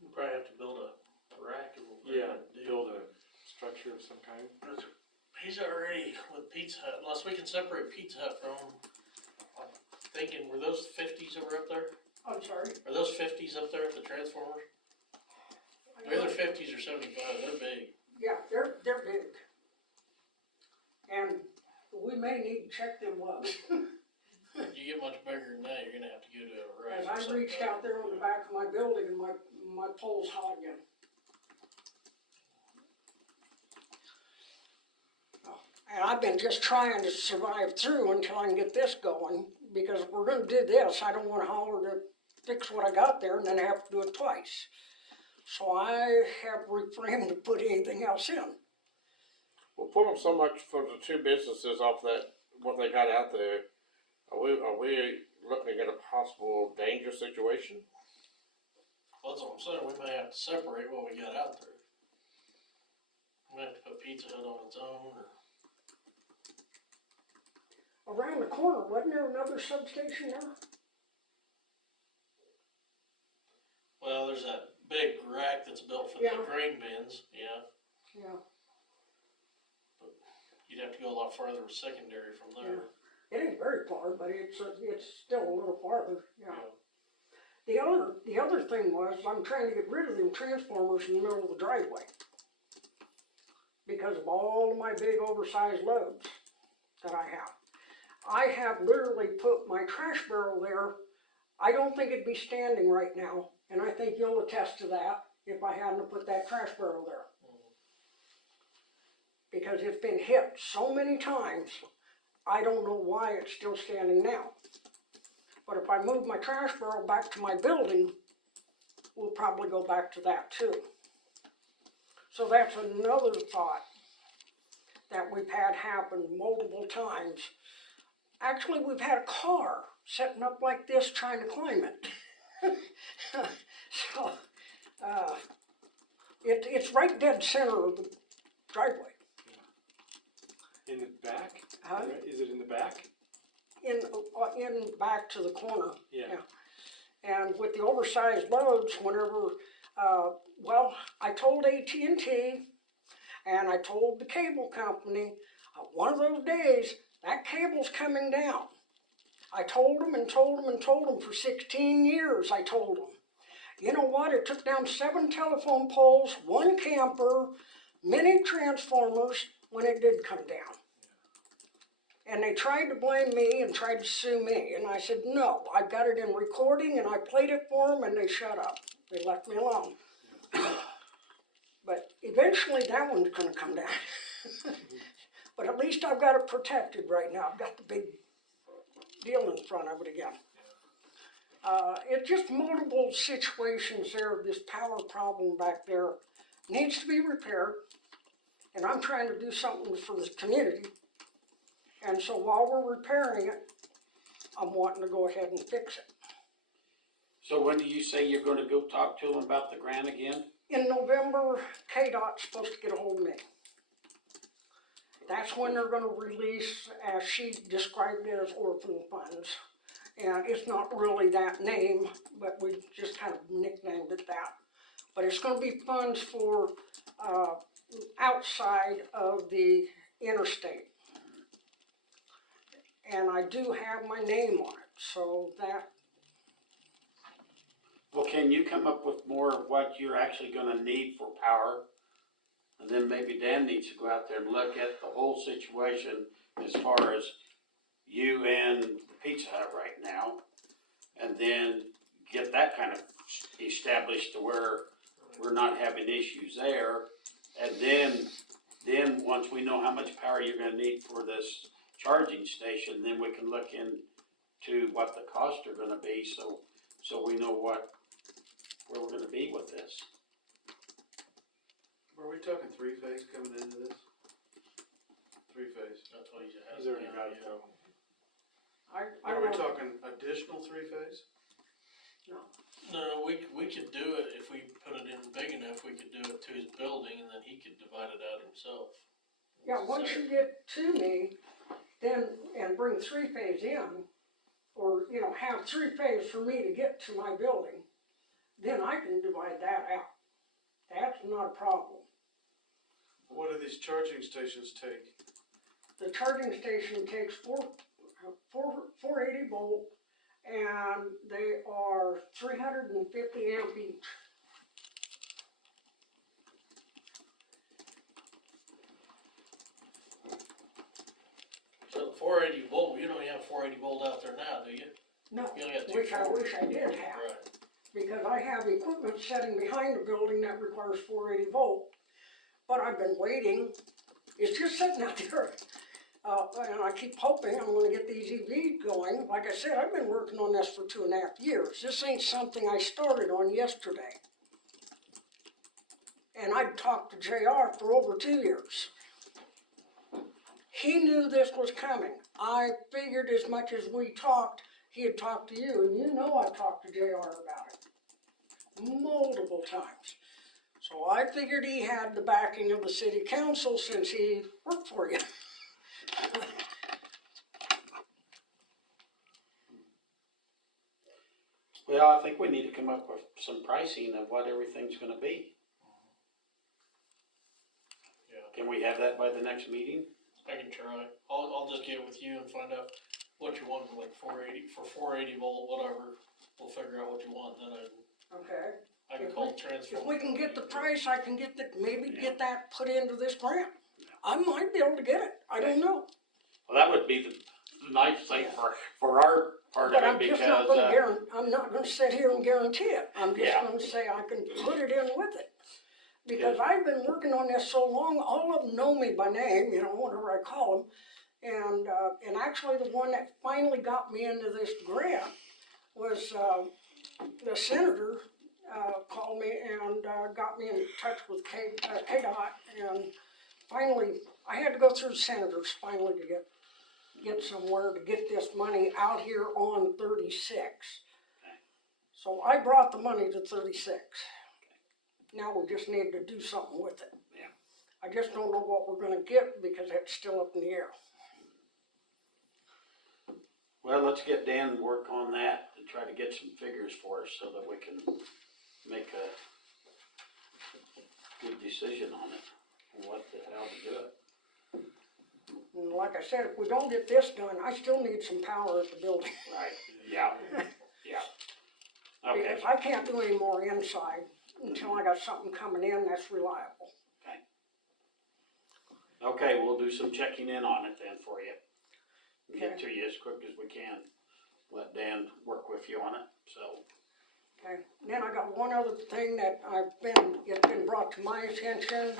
You probably have to build a rack of them. Yeah, build a structure of some kind. He's already with Pizza Hut, unless we can separate Pizza Hut from him. I'm thinking, were those 50s that were up there? I'm sorry? Are those 50s up there at the transformers? They're either 50s or 75, they're big. Yeah, they're big. And we may need to check them lugs. If you get much bigger than that, you're gonna have to go to a rack. And or I something. reached out there on the back of my building and my pole's hot again. And I've been just trying to survive through until I can get this going, because if we're gonna do this, I don't wanna holler to fix what I got there and then have to do it twice. So I have refrained to put anything else in. We'll pull them so much for the two businesses off that, what they got out there. Are we looking at a possible danger situation? Well, that's what I'm saying, we may have to separate what we got out there. We may have to put Pizza Hut on its own, or, Around the corner, wasn't there another substation there? that's built for Yeah. the grain bins, yeah. Yeah, You'd have to go a lot farther with secondary from there. it ain't very far, but it's still a little farther, yeah. Yeah. The other thing was, I'm trying to get rid of them transformers in the middle of the driveway. Because of all of my big oversized loads that I have. I have literally put my trash barrel there. I don't think it'd be standing right now, and I think you'll attest to that if I hadn't put that trash barrel there. Because it's been hit so many times, I don't know why it's still standing now. But if I move my trash barrel back to my building, we'll probably go back to that too. So that's another thought that we've had happen multiple times. Actually, we've had a car setting up like this trying to climb it. So, it's right dead center of the driveway. In the back? Huh? Is it in the back? In back to the corner. Yeah. And with the oversized loads, whenever, I told AT&T and I told the cable company, one of those days, that cable's coming down. I told them and told them and told them for 16 years, I told them. You know what, it took down 7 telephone poles, 1 camper, many transformers when it did come down. And they tried to blame me and tried to sue me. And I said, no, I've got it in recording and I played it for them and they shut up. They left me alone. But eventually that one's gonna come down. But at least I've got it protected right now. I've got the big deal in front of it again. It's just multiple situations there. This power problem back there needs to be repaired. And I'm trying to do something for the community. And so while we're repairing it, I'm wanting to go ahead and fix it. So when do you say you're gonna go talk to them about the grant again? In November, KDOT's supposed to get a hold of me. That's when they're gonna release, as she described it, as orphan funds. And it's not really that name, but we just kind of nicknamed it that. But it's gonna be funds for, outside of the interstate. And I do have my name on it, so that, Well, can you come up with more of what you're actually gonna need for power? And then maybe Dan needs to go out there and look at the whole situation as far as you and Pizza Hut right now. And then get that kind of established to where we're not having issues there. And then once we know how much power you're gonna need for this charging station, then we can look into what the costs are gonna be, so we know where we're gonna be with this. Were we talking 3-phase coming into this? 3-phase. That's what he has. He's already now, got it yeah. though. I Are we wrote- talking additional 3-phase? No, we could do it if we put it in big enough, we could do it to his building and then he could divide it out himself. Yeah, once you get to me, then, and bring 3-phase in, or, have 3-phase for me to get to my building, then I can divide that out. That's not a problem. What do these charging stations take? The charging station takes 480 volt, and they are 350 amp each. So the 480 volt, you don't even have 480 volt out there now, do you? No, You only got which I 240. wish I did have. Right. Because I have equipment sitting behind the building that requires 480 volt. But I've been waiting, it's just sitting out there. And I keep hoping I'm gonna get these EVs going. Like I said, I've been working on this for 2.5 years. This ain't something I started on yesterday. And I'd talked to JR for over 2 years. He knew this was coming. I figured as much as we talked, he had talked to you, and you know I've talked to JR about it multiple times. So I figured he had the backing of the city council since he worked for you. Well, I think we need to come up with some pricing of what everything's gonna be. that by the next meeting? I can try. I'll just get with you and find out what you want, like 480, for 480 volt, whatever. We'll figure out what you want, then Okay. I can call transfer. If we can get the price, I can get maybe get that put into this grant. I might be able to get it, I don't know. Well, that would be the nice thing for our part But of I'm it just because, not gonna I'm not gonna sit here and guarantee it, I'm just Yeah. gonna say I can put it in with it. Because I've been working on this so long, all of them know me by name, you know, whenever I call them. And actually the one that finally got me into this grant was, the senator, called me and, got me in touch with KDOT, and finally, I had to go through the senators finally to get somewhere to get this money out here on 36. So I brought the money to 36. Now we just need to do something with it. Yeah. I just don't know what we're gonna get because it's still up in the air. well, let's get Dan to work on that and try to get some figures for us so that we can make a good decision on it, and what the hell to do it. And like I said, if we don't get this done, I still need some power at the building. Right, yeah, yeah. Okay, Because I can't do any more inside until I got something coming in that's reliable. okay, we'll do some checking in on it then for you. Get Okay. to you as quick as we can. Let Dan work with you on it, so. Okay, then I got one other thing that it's been brought to my attention,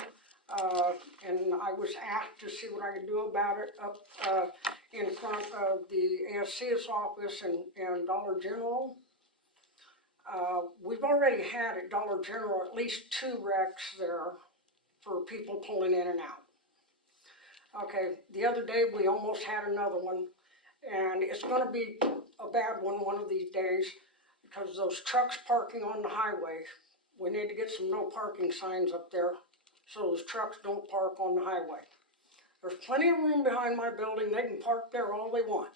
and I was asked to see what I could do about it up, in front of the ASC's office and Dollar General. We've already had at Dollar General at least 2 wrecks there for people pulling in and out. Okay, the other day we almost had another one, and it's gonna be a bad one of these days, because those trucks parking on the highway, we need to get some no parking signs up there, so those trucks don't park on the highway. There's plenty of room behind my building, they can park there all they want.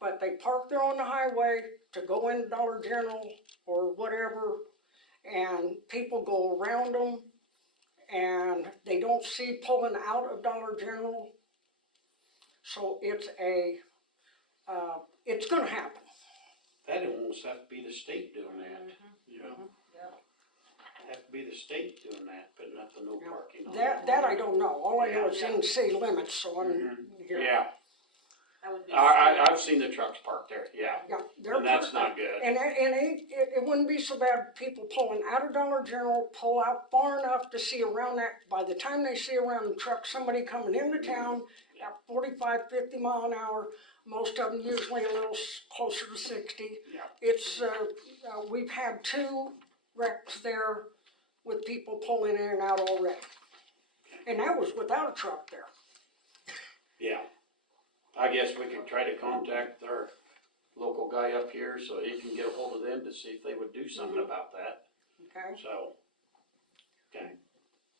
But they park there on the highway to go into Dollar General or whatever, and people go around them, and they don't see pulling out of Dollar General. So it's it's gonna happen. That almost have to be the state doing that. Yeah. Have to be the state doing that, putting up the no Yeah. parking. on That I don't know, all I know Yeah. is in city limits, so I'm Mhm. here. Yeah, That would be. I've seen the trucks parked there, yeah, Yeah, they're and that's parked not good. And it wouldn't be so bad, people pulling out of Dollar General, pull out far enough to see around that, by the time they see around the truck, somebody coming into town at 45, 50 mile an hour, most of them usually a little closer to 60. Yeah. It's, we've had 2 wrecks there with people pulling in and out already. And that was without a truck there. Yeah, I guess we could try to contact our local guy up here so he can get a hold of them to see if they would do something about that, Okay, so. Okay.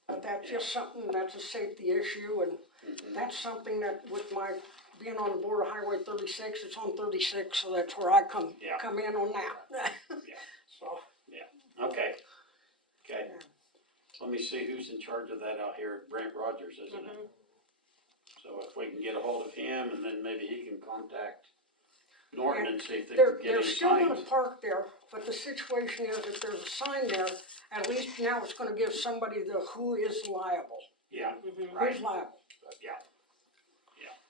but that's just something, that's a safety issue, and Mhm. that's something that with my, being on the board of Highway 36, it's on 36, so that's where I come Yeah. in on that. Yeah. So, Okay, okay. Let me see who's in charge of that out here, Brent Rogers, isn't it? So if we can get a hold of him, and then maybe he can contact Norton and see if they can get they're any still gonna signs. park there, but the situation is if there's a sign there, at least now it's gonna give somebody the who is liable. Yeah, Who's right, liable. yeah.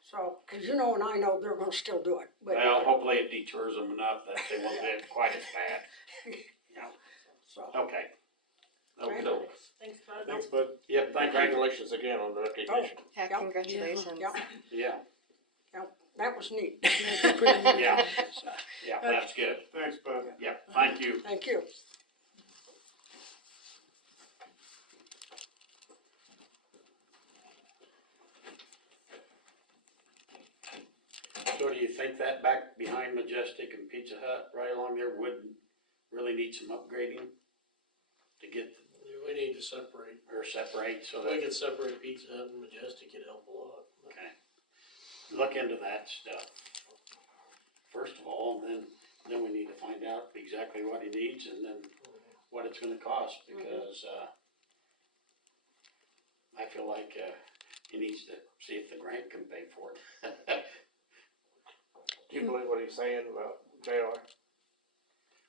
So, cause you know and I know they're gonna still do it, but, Well, hopefully it deters them enough that they won't get quite as bad. so. Okay. Okay. Thanks, Bud. Thanks, bud. Yep, thank you. Congratulations again on the recognition. Yeah, Yep. congratulations. Yeah, Yeah, that was neat. yeah, yeah, that's good. Thanks, bud. Yeah, thank you. Thank you. So do you think that back behind Majestic and Pizza Hut, right along there, would really need some upgrading? To get, We need to separate. or separate so If we that, could separate Pizza Hut and Majestic, it'd help a lot. okay. Look into that stuff. First of all, and then we need to find out exactly what he needs and then what it's gonna cost, because, I feel like, he needs to see if the grant can pay for it. Do you believe what he's saying about JR?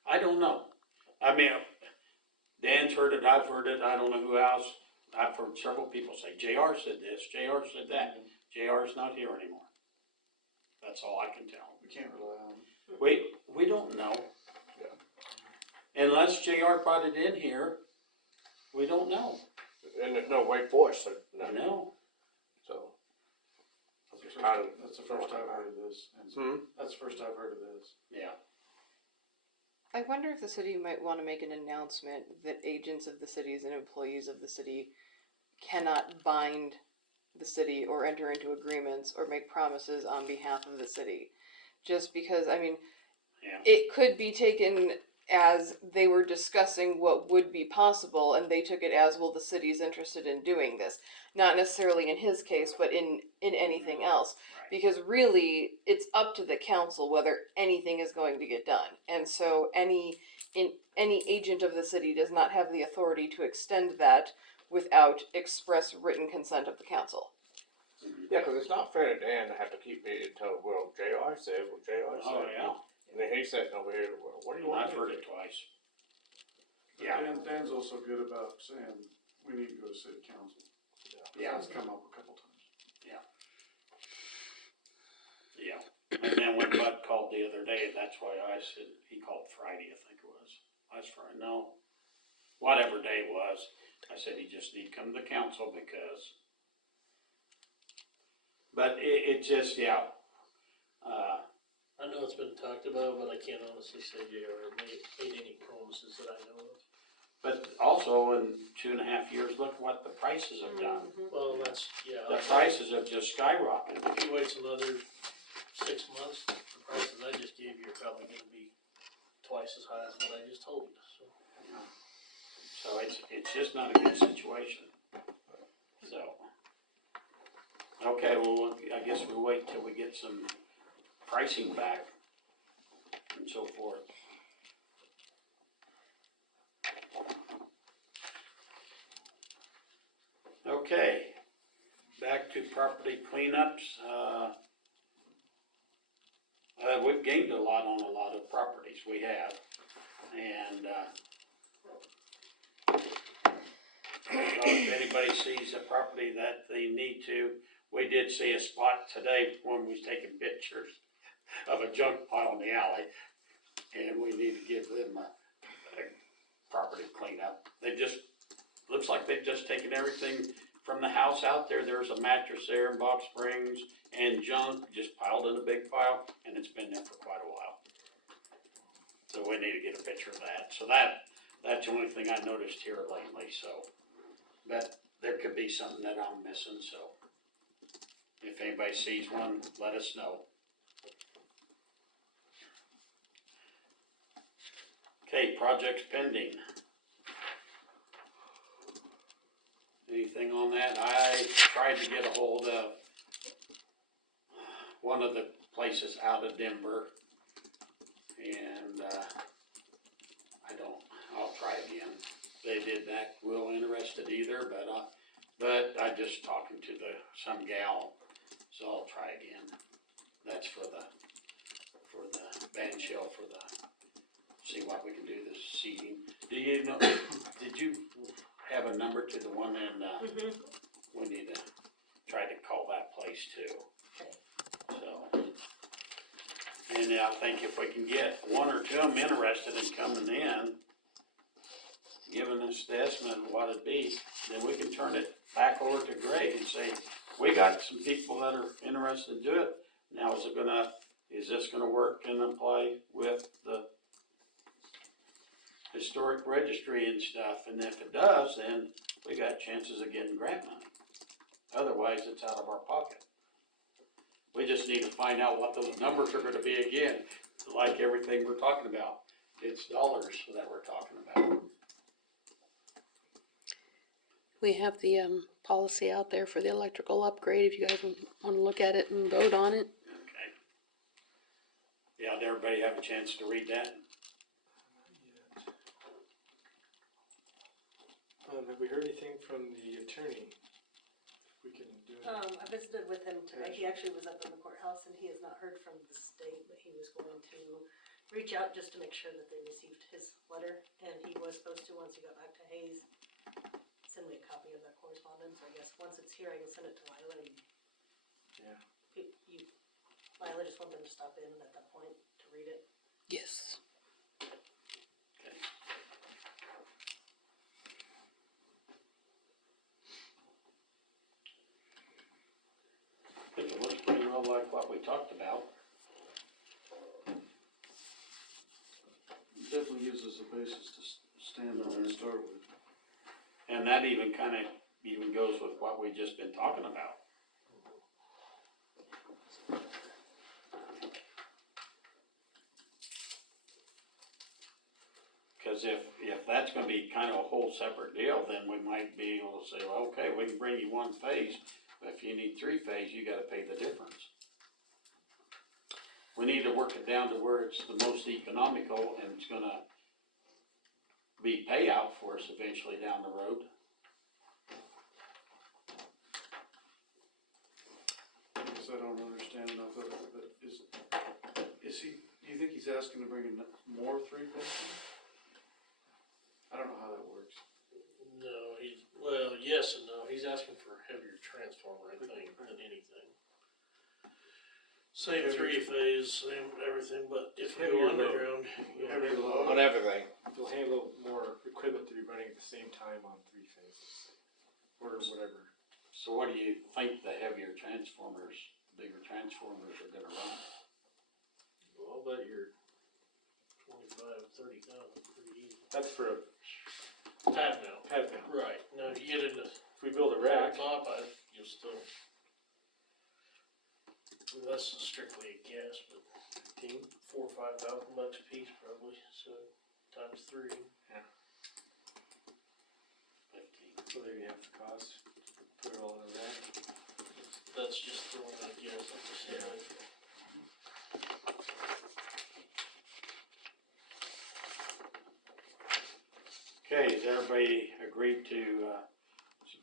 I don't know. I mean, Dan's heard it, I've heard it, I don't know who else. I've heard several people say, JR said this, JR said that. JR's not here anymore. That's all I can tell. We can't rely on them. We don't know. Unless JR brought it in here, we don't know. And there's no way for us to I know, know. so. Just That's the first I've heard of this, and that's the first I've heard of this. Yeah. I wonder if the city might want to make an announcement that agents of the cities and employees of the city cannot bind the city or enter into agreements or make promises on behalf of the city. Just because, I mean, Yeah. it could be taken as they were discussing what would be possible, and they took it as, well, the city's interested in doing this. Not necessarily in his case, but in anything else. Right. Because really, it's up to the council whether anything is going to get done. And so any agent of the city does not have the authority to extend that without express written consent of the council. Yeah, cause it's not fair to Dan to have to keep being told, well, JR said, well, JR said. Oh, yeah. And then he's sitting over here, well, what do you want? I've heard it twice. Yeah. Dan's also good about saying, we need to go to city council. Yeah. That's come up a couple times. Yeah. And then when Bud called the other day, that's why I said, he called Friday, I think it was. Last Friday, no. Whatever day it was, I said he just need to come to the council because. But it just, yeah. I know it's been talked about, but I can't honestly say JR made any promises that I know of. But also in 2.5 years, look what the prices have done. Well, that's, yeah. The prices have just skyrocketed. If you wait another 6 months, the prices I just gave you are probably gonna be twice as high as what I just told you, so. So it's just not a good situation. So. Okay, well, I guess we'll wait till we get some pricing back and so forth. Okay, back to property cleanups. We've gained a lot on a lot of properties we have, and, so if anybody sees a property that they need to, we did see a spot today when we was taking pictures of a junk pile in the alley, and we need to give them a property cleanup. They just, looks like they've just taken everything from the house out there. There's a mattress there and box springs and junk just piled in a big pile, and it's been there for quite a while. So we need to get a picture of that. So that's the only thing I noticed here lately, so. But there could be something that I'm missing, so. If anybody sees one, let us know. Okay, projects pending. Anything on that? I tried to get a hold of one of the places out of Denver, and, I'll try again. They didn't act real interested either, but I just talking to some gal, so I'll try again. That's for the band shell see what we can do this seating. Do you know, did you have a number to the one in, we need to try to call that place too. So, and I think if we can get one or two of them interested in coming in, giving us the estimate of what it'd be, then we can turn it back over to Greg and say, we got some people that are interested in do it. Now is this gonna work and apply with the historic registry and stuff? And if it does, then we got chances of getting grant money. Otherwise, it's out of our pocket. We just need to find out what those numbers are gonna be again, like everything we're talking about. It's dollars that we're talking about. We have the policy out there for the electrical upgrade, if you guys want to look at it and vote on it. Okay. Yeah, did everybody have a chance to read that? Have we heard anything from the attorney we can do it. I visited with him today, he actually was up in the courthouse and he has not heard from the state, but he was going to reach out just to make sure that they received his letter, and he was supposed to, once he got back to Hayes, send me a copy of that correspondence. I guess once it's here, I can send it to Lila, and Yeah. Lila just want them to stop in at that point to read it. Yes. Okay. I think it looks pretty well like what we talked about. Definitely gives us a basis to stand on and start with. And that even even goes with what we just been talking about. Cause if that's gonna be kind of a whole separate deal, then we might be able to say, well, okay, we can bring you one phase, but if you need 3-phase, you gotta pay the difference. We need to work it down to where it's the most economical and it's gonna be payout for us eventually down the road. Because I don't understand enough of it, but is he, do you think he's asking to bring in more 3-phase? I don't know how that works. No, well, yes and no, he's asking for a heavier transformer, I think, than anything. Same Heavier- 3-phase, same everything, but if you Heavier go load. underground, you'll Heavier have load. On everything. You'll handle more equipment to be running at the same time on 3-phase. Or whatever. So what do you think the heavier transformers, bigger transformers are gonna run? Well, I'll bet you're 25, 30,000 pretty easy. That's for a Pad mount. pad mount. Right, now if you get into If we build a rack, top, you'll still. That's strictly a guess, but 15, 4,000 or 5,000 bucks a piece probably, so times 3. 15. so maybe half the cost, put it all in a rack. That's just throwing a guess at the side. Okay, has everybody agreed to,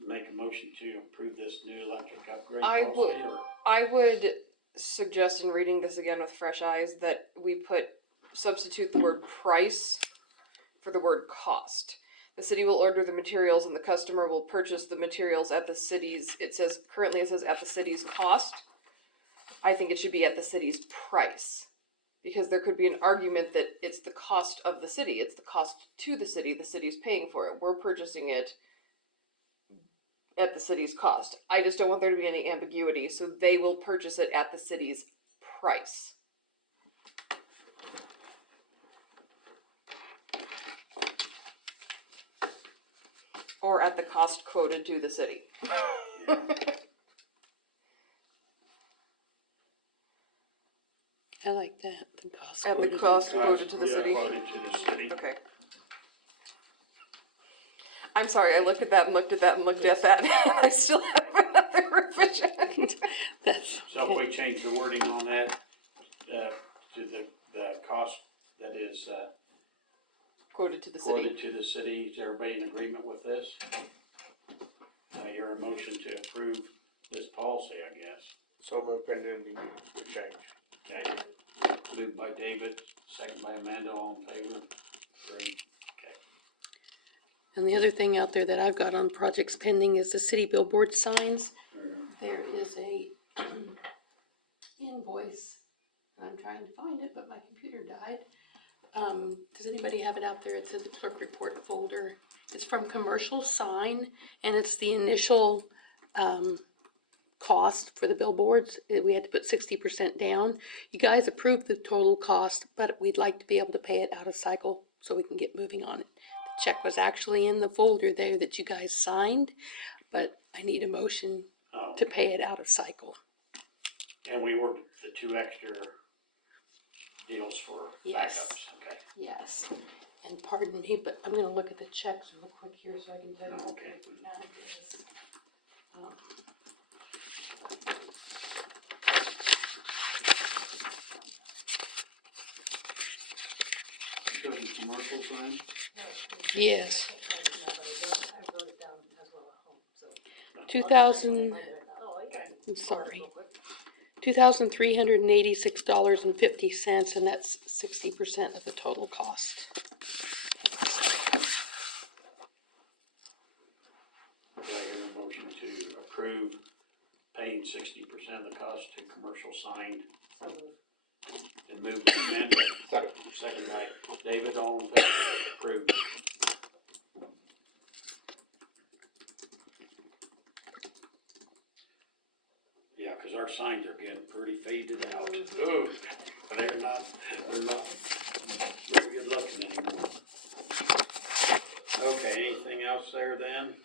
make a motion to approve this new electric upgrade I policy? would- or- I would suggest in reading this again with fresh eyes that we substitute the word price for the word cost. The city will order the materials and the customer will purchase the materials at the city's, currently it says at the city's cost. I think it should be at the city's price. Because there could be an argument that it's the cost of the city, it's the cost to the city's paying for it, we're purchasing it at the city's cost. I just don't want there to be any ambiguity, so they will purchase it at the city's price. Or at the cost quoted to the city. I like that, the cost. At the quoted. cost quoted to the Yeah, city. quoted to the city. Okay. I'm sorry, I looked at that and looked at that and looked at that. I still have another revision. That's, So if we change the wording on that, to the cost that is, Quoted to the city. quoted to the city, is everybody in agreement with this? I hear a motion to approve this policy, I guess. So move pending the change. Okay, moved by David, second by Amanda, all in favor? Great, okay. and the other thing out there that I've got on projects pending is the city billboard signs. There is a invoice, and I'm trying to find it, but my computer died. Does anybody have it out there? It's in the clerk report folder. It's from Commercial Sign, and it's the initial, cost for the billboards. We had to put 60% down. You guys approved the total cost, but we'd like to be able to pay it out of cycle so we can get moving on it. The check was actually in the folder there that you guys signed, but I need a motion Oh, to pay it out of cycle. and we worked the 2 extra deals for Yes. backups, okay. Yes, and pardon me, but I'm gonna look at the checks real quick here so I can tell you what Okay. the amount is. Because the commercial sign, Yes, I wrote it down as well at home, so. 2000, I'm sorry. Real quick. $2,386.50, and that's 60% of the total cost. Do I hear a motion to approve paying 60% of the cost to Commercial Sign? So moved. And move by Amanda, second by David, all in favor, approved. Yeah, 'cause our signs are getting pretty faded out. Ooh, they're not very good looking anymore. Okay, anything else there then?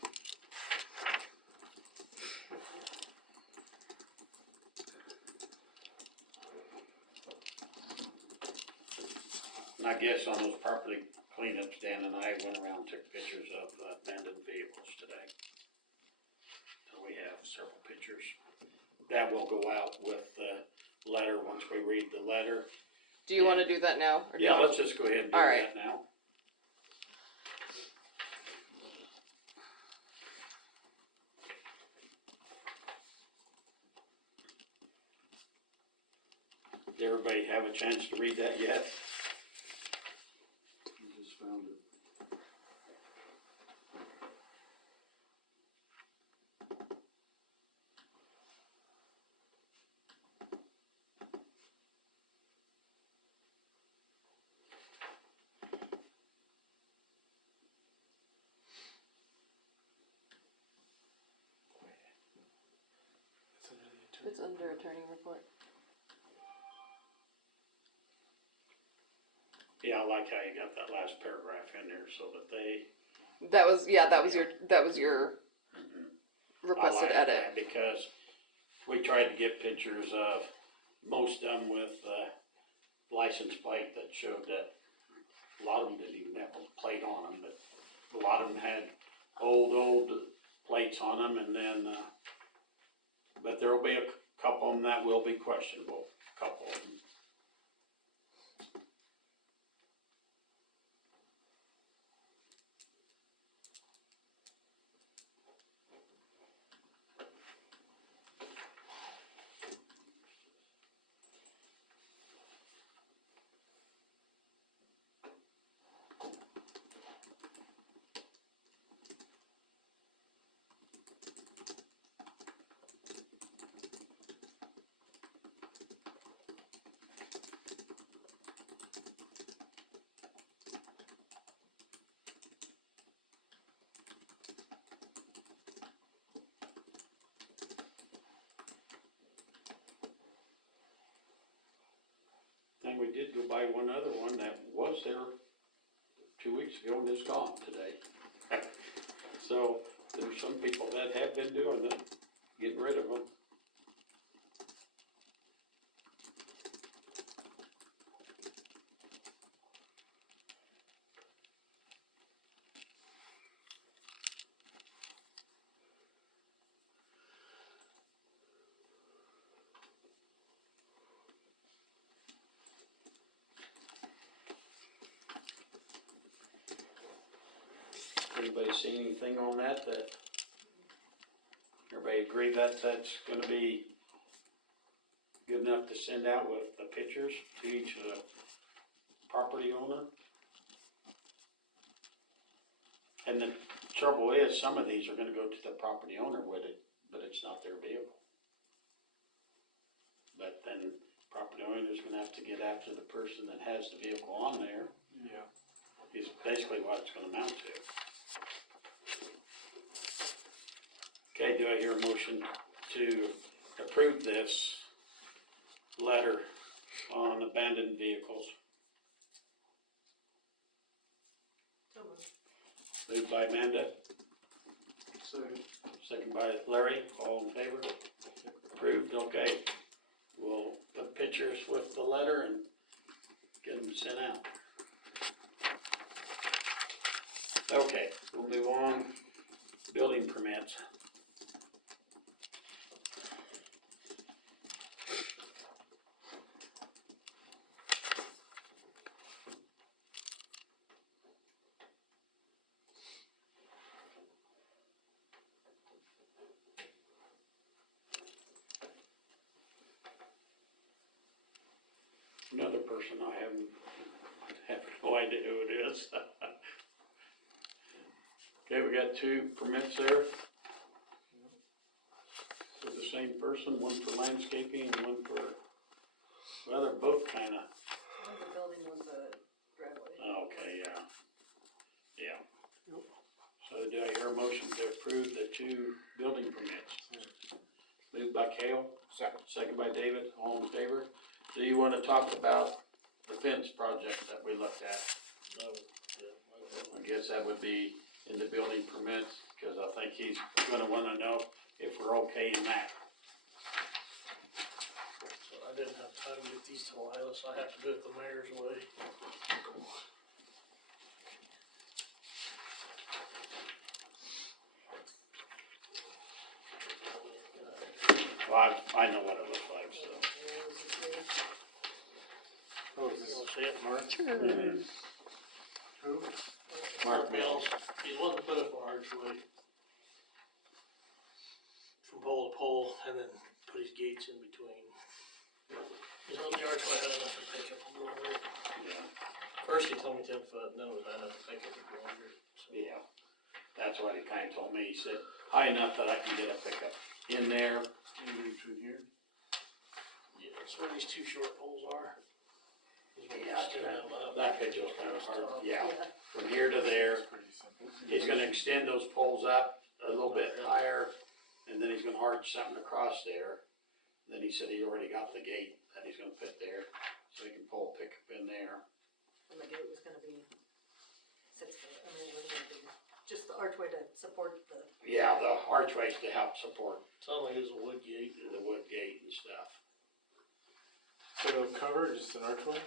And I guess on those property cleanups, Dan and I went around and took pictures of abandoned vehicles today. So we have several pictures. That will go out with the letter once we read the letter. Do you wanna do that now? Or do you Yeah, wanna- let's just go ahead and do Alright. that now. Did everybody have a chance to read that yet? I just found it. It's under the attorney. It's under attorney report. Yeah, I like how you got that last paragraph in there so that they. That was your requested I like edit. that because we tried to get pictures of most of them with license plate that showed that a lot of them didn't even have a plate on them, but a lot of them had old plates on them, and then, but there'll be a couple of them that will be questionable, a couple of them. And we did go by one other one that was there 2 weeks ago and is gone today. So there's some people that have been doing it, getting rid of them. Anybody see anything on that everybody agree that that's gonna be good enough to send out with the pictures to each property owner? And the trouble is, some of these are gonna go to the property owner with it, but it's not their vehicle. But then property owner's gonna have to get after the person that has the vehicle on there, Yeah. is basically what it's gonna amount to. Okay, do I hear a motion to approve this letter on abandoned vehicles? So moved. Moved by Amanda, Second. second by Larry, all in favor? Approved, okay. We'll put pictures with the letter and get them sent out. Okay, we'll move on. Building permits. Another person I have no idea who it is. Okay, we got 2 permits there. For the same person, one for landscaping and one for, well, they're both kinda, One of the building was a driveway. okay, yeah. Yeah. So do I hear a motion to approve the 2 building permits? Moved by Cale, Second. second by David, all in favor? Do you wanna talk about the fence project that we looked at? No, yeah, I guess that would be in the building permits, cause I think he's gonna wanna know if we're okay in that. so I didn't have time to get these to Lila, so I have to do it the mayor's way. Well, I know what it looks like, so. Oh, is You this wanna see it? Mark? Mhm. Who? Mark Mills. He's wanting to put up an archway from pole to pole and then put his gates in between. He's on the archway high enough to pick up a little bit. Yeah. First he told me 10 foot, and then it was high enough to pick up a little bit. So, Yeah, that's what he kinda told me, he said, high enough that I can get a pickup in there. In between here. yeah, that's where these 2 short poles are. He's gonna Yeah, extend them up. that could just kinda hard, yeah, Yeah. from here to there, Pretty simple. he's gonna extend those poles up a little bit higher, and then he's gonna harden something across there. Then he said he already got the gate that he's gonna put there, so he can pull a pickup in there. And the gate was gonna be 6 foot, I mean, it was gonna be just the archway to support the, Yeah, the archways to help support Sounded like it was a wood gate. the wood gate and stuff. So it'll cover just an archway?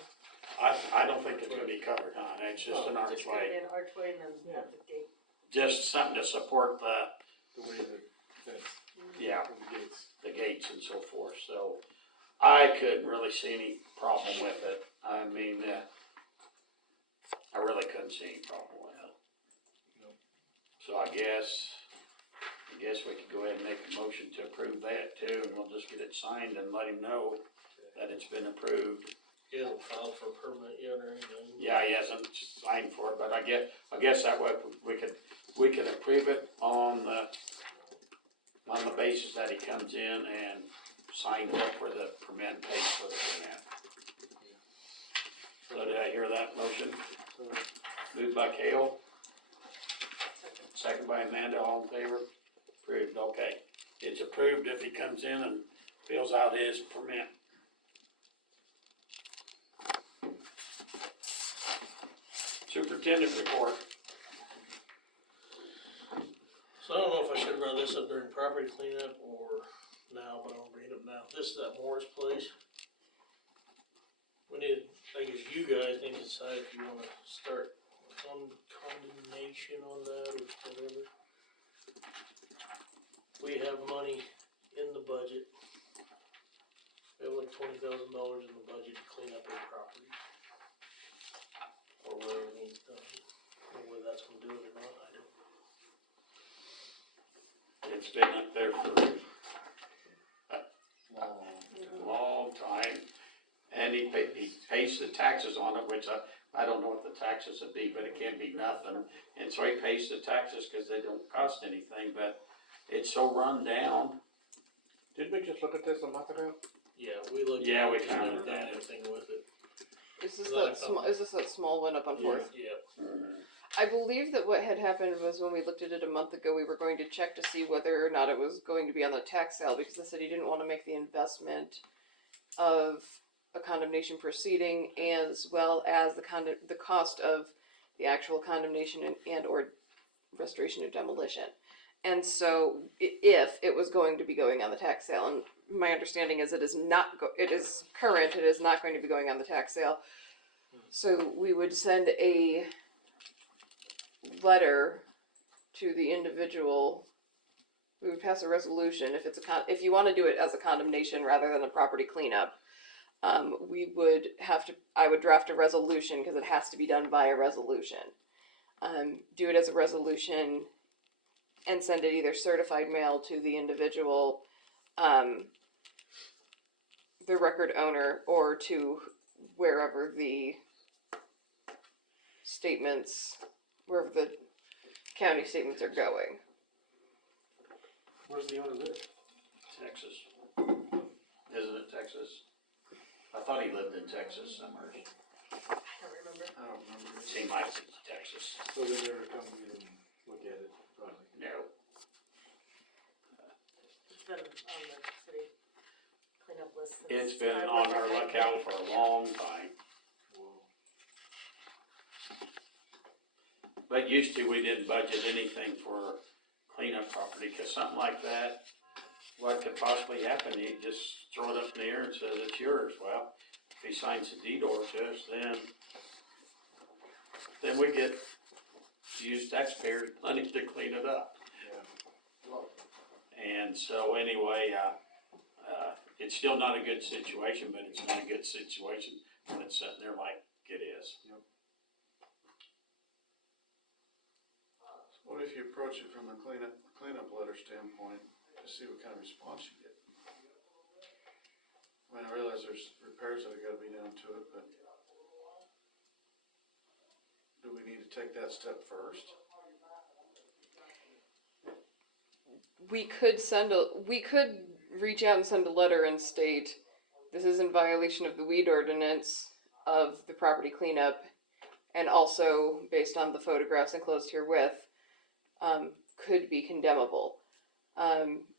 I don't think it's gonna be covered, huh, it's just an just gonna be archway, an archway and then have the gate. just something to support the, The way the fence, yeah, or the gates. the gates and so forth, so I couldn't really see any problem with it. I mean, I really couldn't see any problem with it. Nope. So I guess we could go ahead and make a motion to approve that too, and we'll just get it signed and let him know that it's been approved. He hasn't filed for a permit yet or anything. Yeah, he hasn't signed for it, but I guess that way we could approve it on the basis that he comes in and signs up for the permit and pays for the permit. So did I hear that motion? So, Moved by Cale, second by Amanda, all in favor? Approved, okay. It's approved if he comes in and fills out his permit. Superintendent report. So I don't know if I should run this up during property cleanup or now, but I'll bring it up now. This is that Morris place. We need, I guess you guys need to decide if you wanna start condemnation on that or whatever. We have money in the budget. We have like $20,000 in the budget to clean up our property. Or whatever needs done. Or whether that's gonna do it or not, I don't know. It's been up there for a long time. And he pays the taxes on it, which I don't know what the taxes would be, but it can't be nothing. And so he pays the taxes because they don't cost anything, but it's so run down. Didn't we just look at this a month ago? Yeah, we looked. Yeah, we at it, kinda never looked done at it. anything with it. Is this Well, that small? Is this that small one up on Fourth? Yeah. I believe that what had happened was when we looked at it a month ago, we were going to check to see whether or not it was going to be on the tax sale because the city didn't want to make the investment of a condemnation proceeding as well as the cost of the actual condemnation and or restoration or demolition. And so if it was going to be going on the tax sale, and my understanding is it is not, it is current, it is not going to be going on the tax sale. So we would send a letter to the individual. We would pass a resolution if it's if you want to do it as a condemnation rather than a property cleanup. I would draft a resolution because it has to be done by a resolution. Do it as a resolution and send it either certified mail to the individual, the record owner, or to wherever the statements, wherever the county statements are going. Where's the owner live? Texas. Isn't it Texas? I thought he lived in Texas somewhere. I don't remember. I don't remember. Seemed like it's Texas. So they never come in and look at it, probably. No. It's been on the city cleanup list since. It's been I on was our back lookout for a long time. Whoa. But used to, we didn't budget anything for cleanup property, cause something like that, what could possibly happen, you just throw it up in the air and says it's yours. Well, if he signs the deed over to us, then we get to use taxpayers' money to clean it up. Yeah. And so anyway, it's still not a good situation, but it's not a good situation when it's sitting there like it is. What if you approach it from a cleanup letter standpoint to see what kind of response you get? I mean, I realize there's repairs that have gotta be done to it, but do we need to take that step first? We could reach out and send a letter and state, this is in violation of the weed ordinance of the property cleanup, and also, based on the photographs enclosed herewith, could be condemnable.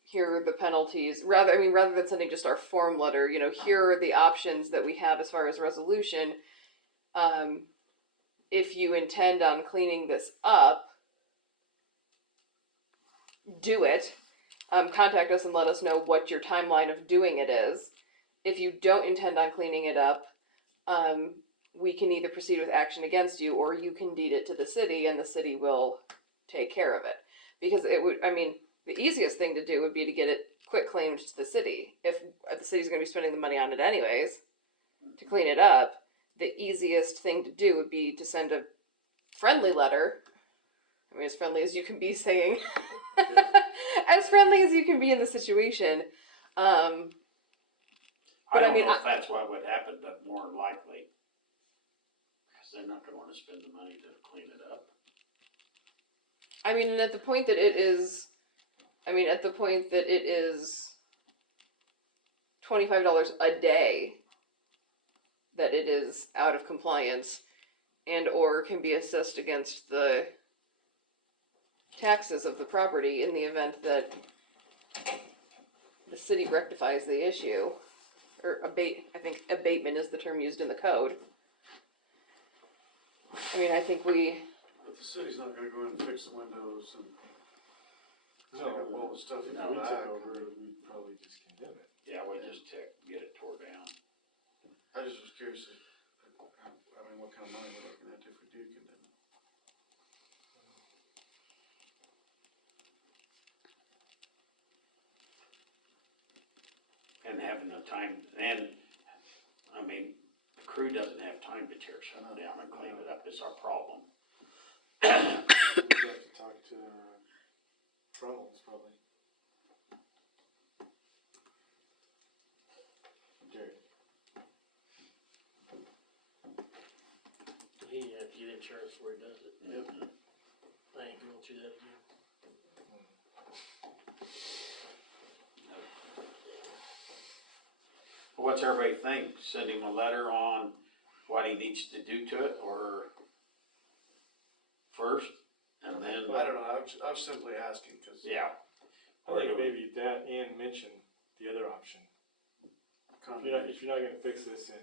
Here are the penalties, rather than sending just our form letter, here are the options that we have as far as resolution. If you intend on cleaning this up, do it. Contact us and let us know what your timeline of doing it is. If you don't intend on cleaning it up, we can either proceed with action against you, or you can deed it to the city and the city will take care of it. Because the easiest thing to do would be to get it quit claimed to the city. If the city's going to be spending the money on it anyways, to clean it up, the easiest thing to do would be to send a friendly letter. I mean, as friendly as you can be saying, as friendly as you can be in the situation. I But don't I mean, know if that's what would happen, but more likely, because they're not gonna wanna spend the money to clean it up. and at the point that it is, $25 a day, that it is out of compliance, and or can be assessed against the taxes of the property in the event that the city rectifies the issue, or I think abatement is the term used in the code. I think But the city's not gonna go in and fix the windows and No, take up all the stuff in if the we back. took over, we'd probably just condemn it. Yeah, we just get it tore down. I just was curious, what kind of money we're looking at if we do condemn it. And having the time, and, the crew doesn't have time to tear something down and clean it up is our problem. We'd have to talk to Frummel's probably. Jared. He had to get insurance before he does it. Yep. I ain't going through that again. What's everybody think? Send him a letter on what he needs to do to it, or first, and then, I don't know, I was simply asking, cause. yeah. I think maybe that and mention the other option. If you're not gonna fix this in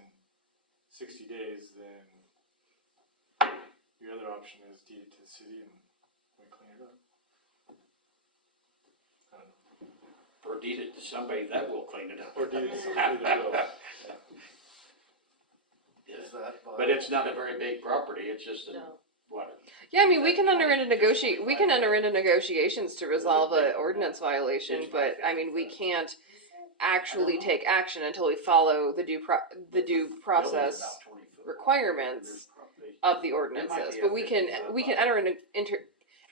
60 days, then your other option is deed it to the city and we clean it up. I don't know. Or deed it to somebody that will clean it up. Or deed it to somebody that will. Is that by? But it's not a very big property, it's just No. Yeah, we can enter into negotiations to resolve an ordinance violation, but we can't actually take action until we follow the due process requirements of the ordinances. But we can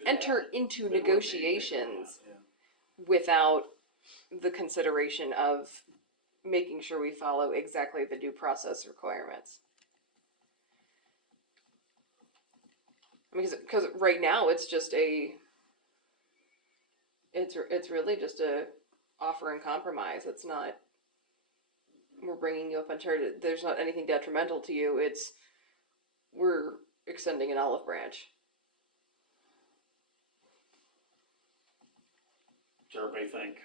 enter into negotiations Yeah. without the consideration of making sure we follow exactly the due process requirements. Because right now it's just it's really just a offer and compromise. It's not, we're bringing you up uncharted. There's not anything detrimental to you. We're extending an olive branch. Does everybody think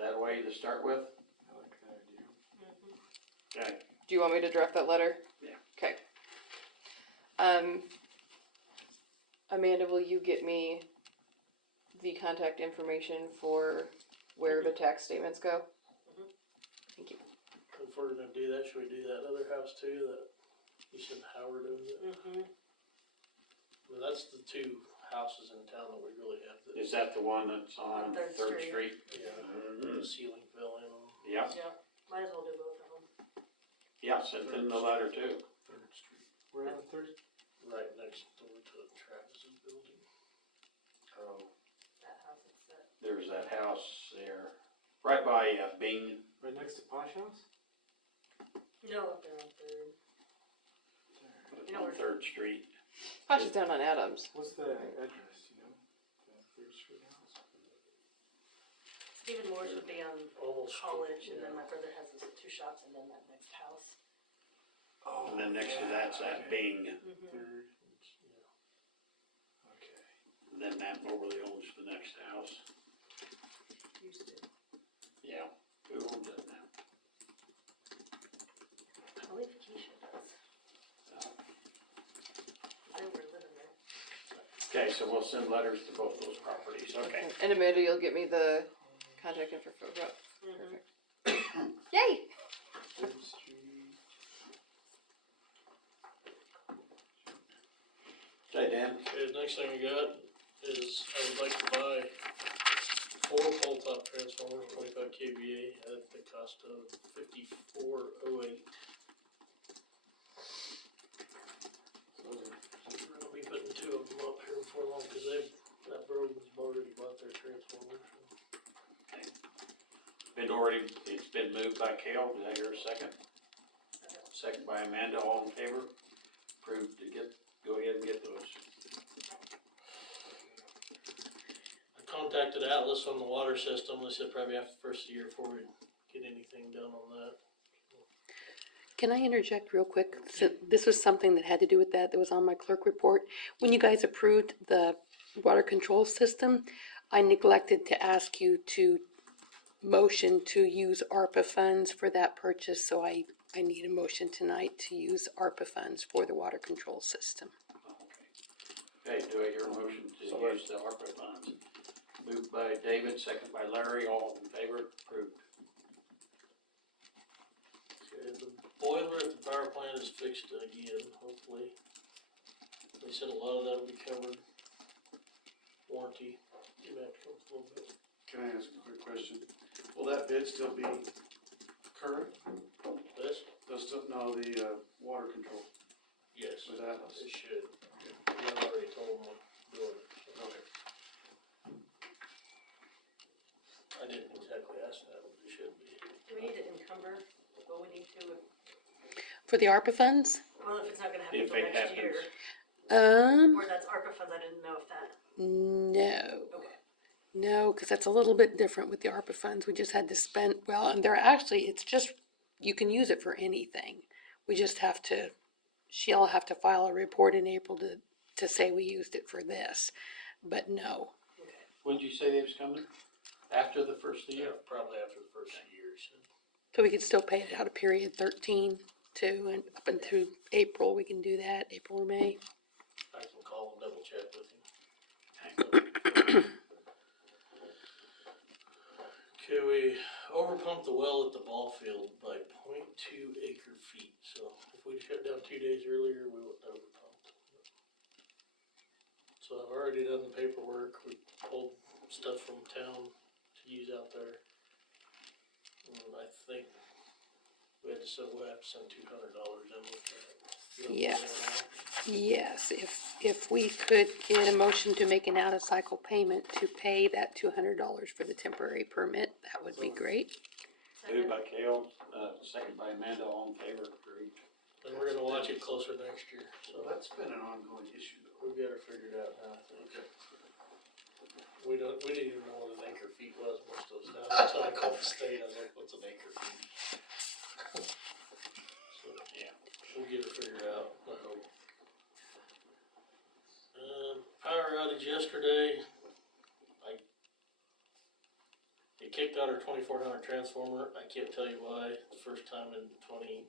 that way to start with? I like that idea. Okay, Do you want me to draft that letter? Yeah. Okay. Amanda, will you get me the contact information for where the tax statements go? Mhm. Thank you. If we're gonna do that, should we do that other house too, that you said Howard owns it? Mm-hmm. Well, that's the two houses in town that we really have the. is that the one that's on On Third Third Street. Street? Yeah, Mhm. the ceiling fell in on Yeah, Yeah, might as well do both of them. yeah, sent in the letter too. Third Street. We're on Third. right next door to Travis's building. Oh. That house is set. There's that house there, right by Bing. Right next to Posh House? No, up there on Third. It's You know on where- Third Street. Posh is down on Adams. What's the address, you know? The Third Street house? Stephen Moore's would be on Almost. College, and then my brother has his two shops, and then that next house. Oh, And then next to that's that Bing, Mm-hmm. Third, okay. and then Matt Moberly owns the next house. Used to. Yeah, who owns it now? I believe Keisha does. They were living there. Okay, so we'll send letters to both those properties, okay. And Amanda, you'll get me the contact info for Mhm. perfect. Yay! Third Street. Okay, Dan? Okay, the next thing I got is I would like to buy 4 pole top transformers, 25 kVA at the cost of $54.08. We're gonna be putting 2 of them up here before long, cause that Brogan's already bought their transformers. It's been moved by Cale, did I hear a second? Second by Amanda, all in favor? Approved to go ahead and get those. I contacted Atlas on the water system, they said probably after the first year before we get anything done on that. Can I interject real quick? So this was something that had to do with that was on my clerk report. When you guys approved the water control system, I neglected to ask you to motion to use ARPA funds for that purchase, so I need a motion tonight to use ARPA funds for the water control system. Okay, do I hear a motion to use the ARPA funds? Moved by David, second by Larry, all in favor? Approved. Okay, the boiler at the power plant is fixed again, hopefully. They said a lot of that will be covered. Warranty, you have to come a little bit. Can I ask a quick question? Will that bid still be current? This? The water control Yes, with Atlas? it should. I've already told them I'm doing it. Okay. I didn't exactly ask that, but it should be. Do we need to encumber what we need to, For the ARPA funds? well, if it's not gonna happen If until it next year, happens. or that's ARPA funds, I didn't know if that, No. okay. No, because that's a little bit different with the ARPA funds. We just had to spend, well, and they're actually, it's just, you can use it for anything. We just have to, she'll have to file a report in April to say we used it for this, but no. When'd you say they was coming? After the first of the year? Yeah, probably after the first year, he said. So we could still pay it out of period 13 too, and up until April, we can do that, April or May. I can call and double check with him. Okay, we overpumped the well at the ball field by 0.2 acre feet, so if we'd shut down 2 days earlier, we wouldn't have overpumped. So I've already done the paperwork, we pulled stuff from town to use out there. And I think we'll have to send $200 in with that. You know, Yes. Yes, if we could get a motion to make an out-of-cycle payment to pay that $200 for the temporary permit, that would be great. Moved by Cale, second by Amanda, all in favor? Approved. And we're gonna watch it closer next year, So so that's been an ongoing issue though. we've got it figured out now, I think. Okay. We didn't even know what an acre feet was most of us now, until I called the state, I was like, what's an acre feet? So, Yeah. we'll get it figured out, I hope. Power outage yesterday, it kicked out our 2400 transformer, I can't tell you why, it's the first time in 29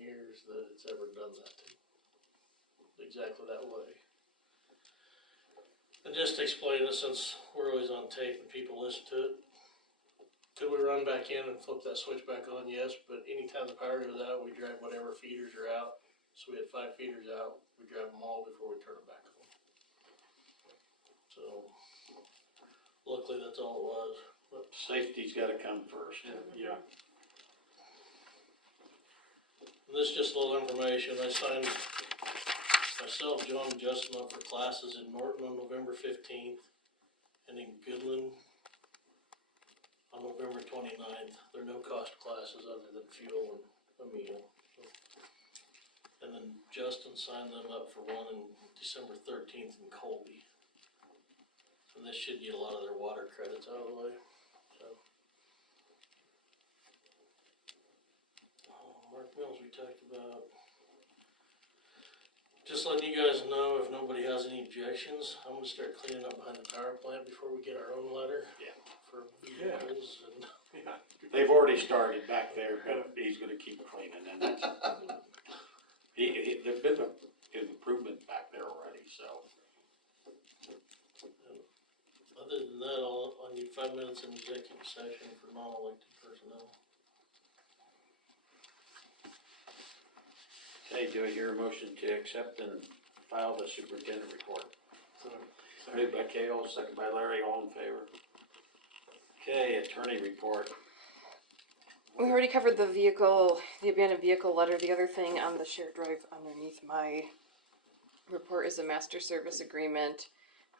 years that it's ever done that exactly that way. And just to explain it, since we're always on tape and people listen to it, could we run back in and flip that switch back on? Yes, but anytime the power goes out, we drive whatever feeders are out. So we had 5 feeders out, we drive them all before we turn them back on. So, luckily that's all it was. But Safety's gotta come first. Yeah. this is just a little information. I signed myself, John, and Justin up for classes in Norton on November 15th and in Goodland on November 29th. They're no-cost classes other than fuel and a meal. So. And then Justin signed them up for one in December 13th in Colby. And this should get a lot of their water credits out of the way. So. Mark Mills we talked about. Just letting you guys know, if nobody has any objections, I'm gonna start cleaning up behind the power plant before we get our own letter. Yeah. For vehicles and. Yeah. They've already started back there, but he's gonna keep cleaning and that's, there's been an improvement back there already, so. Other than that, I'll need 5 minutes in executive session for non-elected personnel. Okay, do I hear a motion to accept and file the superintendent report? So, Moved by Cale, second by Larry, all in favor? Okay, attorney report. We already covered the abandoned vehicle letter. The other thing on the shared drive underneath my report is a master service agreement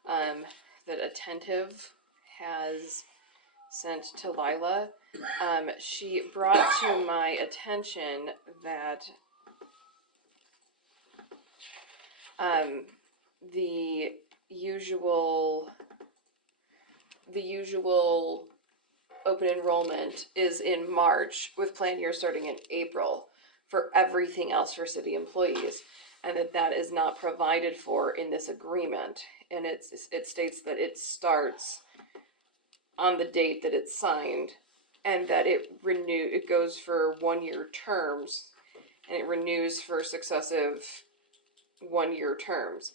that Attentive has sent to Lila. She brought to my attention that the usual open enrollment is in March, with plan year starting in April for everything else for city employees, and that is not provided for in this agreement. And it states that it starts on the date that it's signed, and that it goes for 1-year terms, and it renews for successive 1-year terms.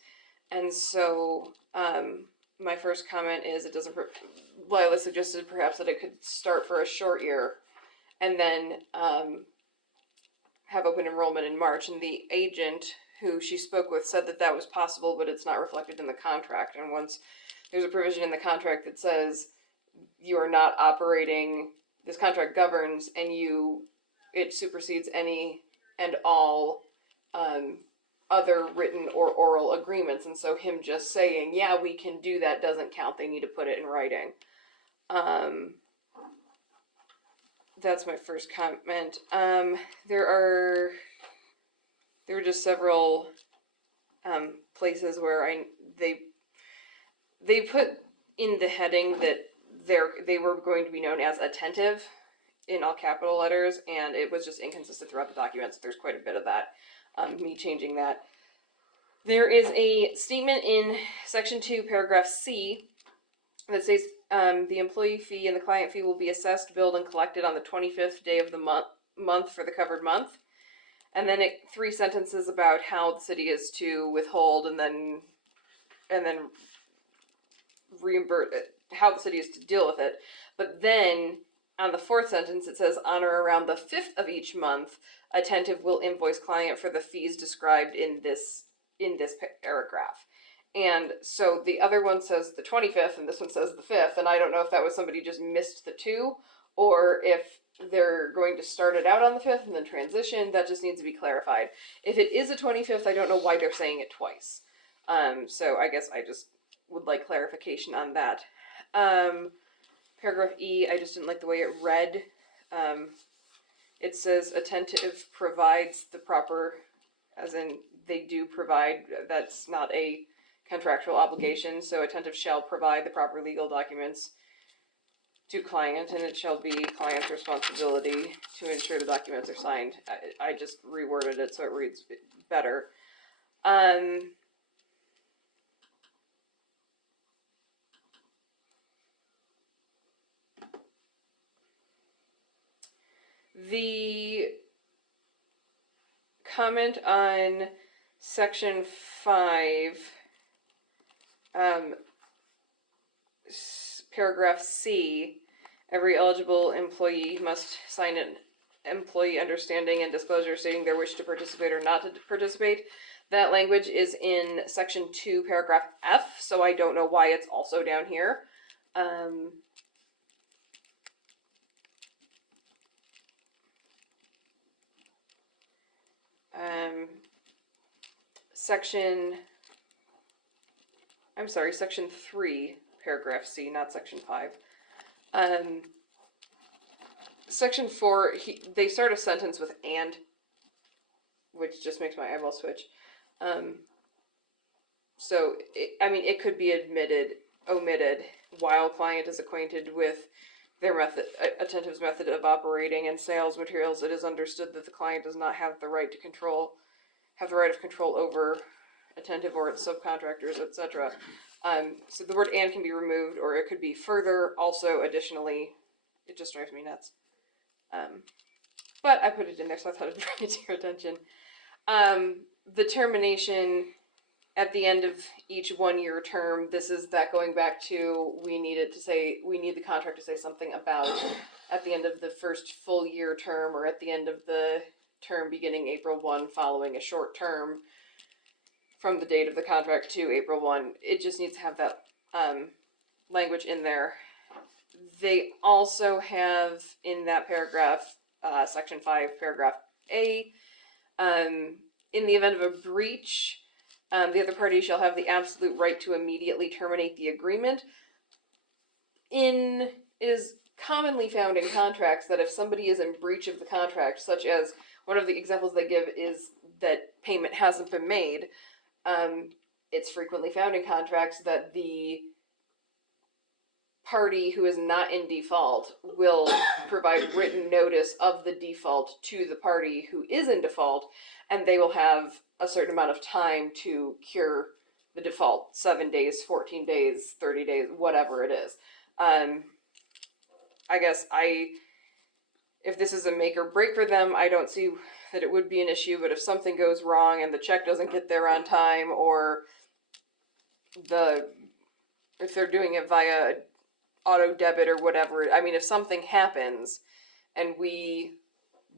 And so, my first comment is it doesn't, Lila suggested perhaps that it could start for a short year and then have open enrollment in March. And the agent who she spoke with said that that was possible, but it's not reflected in the contract. And once there's a provision in the contract that says you are not operating, this contract governs and it supersedes any and all other written or oral agreements. And so him just saying, yeah, we can do that doesn't count. They need to put it in writing. That's my first comment. There are just several places where they put in the heading that they were going to be known as Attentive in all capital letters, and it was just inconsistent throughout the documents. There's quite a bit of that. Me changing that. There is a statement in section 2, paragraph C, that says the employee fee and the client fee will be assessed, billed, and collected on the 25th day of the month for the covered month. And then 3 sentences about how the city is to withhold and then reimburse, how the city is to deal with it. But then on the 4th sentence, it says on or around the 5th of each month, Attentive will invoice client for the fees described in this paragraph. And so the other one says the 25th and this one says the 5th, and I don't know if that was somebody just missed the 2, or if they're going to start it out on the 5th and then transition. That just needs to be clarified. If it is a 25th, I don't know why they're saying it twice. So I guess I just would like clarification on that. Paragraph E, I just didn't like the way it read. it says attentive provides the proper, as in they do provide, that's not a contractual obligation, so attentive shall provide the proper legal documents to client, and it shall be client's responsibility to ensure the documents are signed. I just reworded it so it reads better. The comment on section 5, paragraph C, every eligible employee must sign an employee understanding and disclosure stating their wish to participate or not to participate. That language is in section 2, paragraph F, so I don't know why it's also down here. Section 3, paragraph C, not section 5. Section 4, they start a sentence with "and," which just makes my eyeball switch. So, it could be omitted, while client is acquainted with their attentive's method of operating and sales materials, it is understood that the client does not have the right of control over attentive or its subcontractors, etc. So the word "and" can be removed, or it could be further, also, additionally. It just drives me nuts. But I put it in there, so I thought I'd bring it to your attention. The termination at the end of each 1-year term, this is that going back to, we need the contract to say something about at the end of the first full year term, or at the end of the term beginning April 1 following a short term from the date of the contract to April 1. It just needs to have that language in there. They also have in that paragraph, section 5, paragraph A, in the event of a breach, the other party shall have the absolute right to immediately terminate the agreement. It is commonly found in contracts that if somebody is in breach of the contract, such as one of the examples they give is that payment hasn't been made, it's frequently found in contracts that the party who is not in default will provide written notice of the default to the party who is in default, and they will have a certain amount of time to cure the default, 7 days, 14 days, 30 days, whatever it is. I guess if this is a make or break for them, I don't see that it would be an issue, but if something goes wrong and the check doesn't get there on time, or if they're doing it via auto debit or whatever, if something happens and we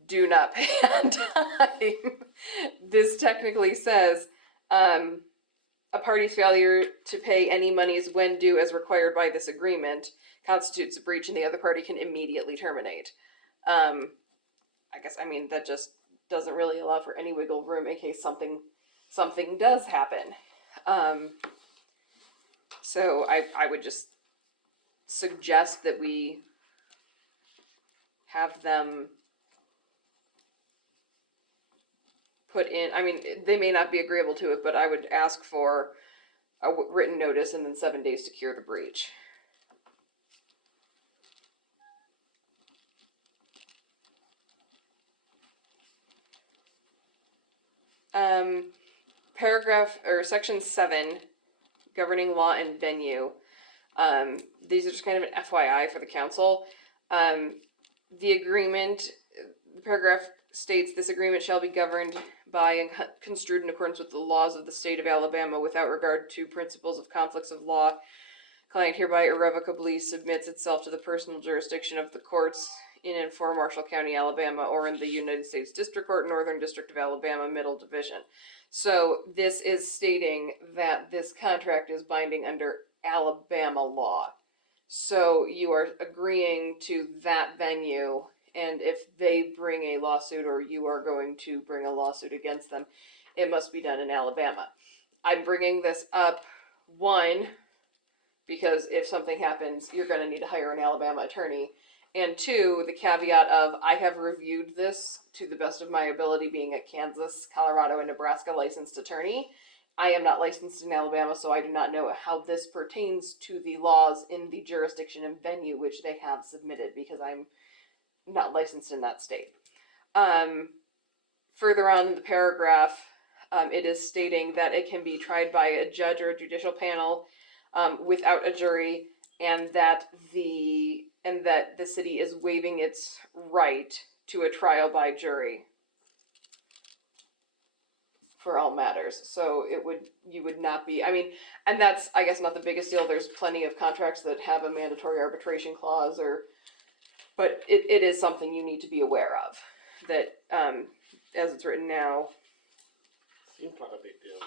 do not pay on time, this technically says a party's failure to pay any monies when due as required by this agreement constitutes a breach, and the other party can immediately terminate. That just doesn't really allow for any wiggle room in case something does happen. So I would just suggest that we have them put in, they may not be agreeable to it, but I would ask for a written notice and then 7 days to cure the breach. Section 7, governing law and venue. These are just kind of an FYI for the council. The agreement, the paragraph states, this agreement shall be governed by and construed in accordance with the laws of the state of Alabama without regard to principles of conflicts of law. Client hereby irrevocably submits itself to the personal jurisdiction of the courts in and for Marshall County, Alabama, or in the United States District Court, Northern District of Alabama, Middle Division. So this is stating that this contract is binding under Alabama law. So you are agreeing to that venue, and if they bring a lawsuit or you are going to bring a lawsuit against them, it must be done in Alabama. I'm bringing this up, one, because if something happens, you're going to need to hire an Alabama attorney, And two, the caveat of I have reviewed this to the best of my ability, being a Kansas, Colorado, and Nebraska licensed attorney. I am not licensed in Alabama, so I do not know how this pertains to the laws in the jurisdiction and venue which they have submitted, because I'm not licensed in that state. Further on in the paragraph, it is stating that it can be tried by a judge or a judicial panel without a jury, and that the city is waiving its right to a trial by jury for all matters. So you would not be, I mean, and that's, I guess, not the biggest deal. There's plenty of contracts that have a mandatory arbitration clause, but it is something you need to be aware of, that, as it's written now. Seems like a big deal.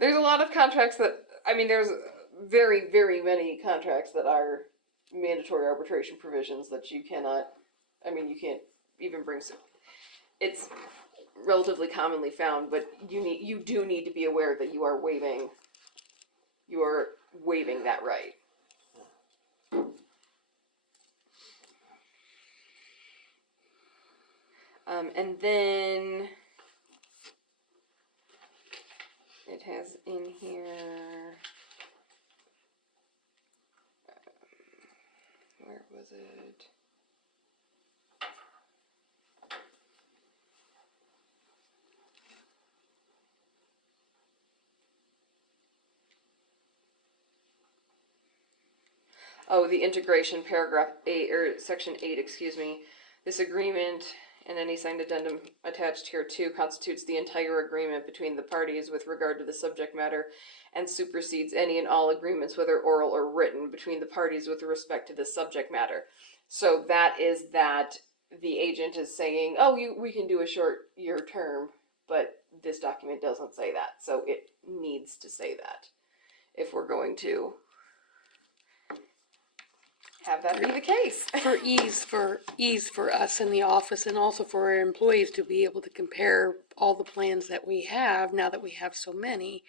There's a lot of contracts that, I mean, there's very, very many contracts that are mandatory arbitration provisions that you cannot, I mean, you can't even bring, it's relatively commonly found, but you do need to be aware that you are waiving that right. And then it has in here, where was it? Oh, the integration, paragraph 8, or section 8, excuse me. This agreement and any signed addendum attached here too constitutes the entire agreement between the parties with regard to the subject matter and supersedes any and all agreements, whether oral or written, between the parties with respect to the subject matter. So that is that the agent is saying, oh, we can do a short year term, but this document doesn't say that. So it needs to say that if we're going to have that be the case. For ease for us in the office, and also for our employees to be able to compare all the plans that we have, now that we have so many,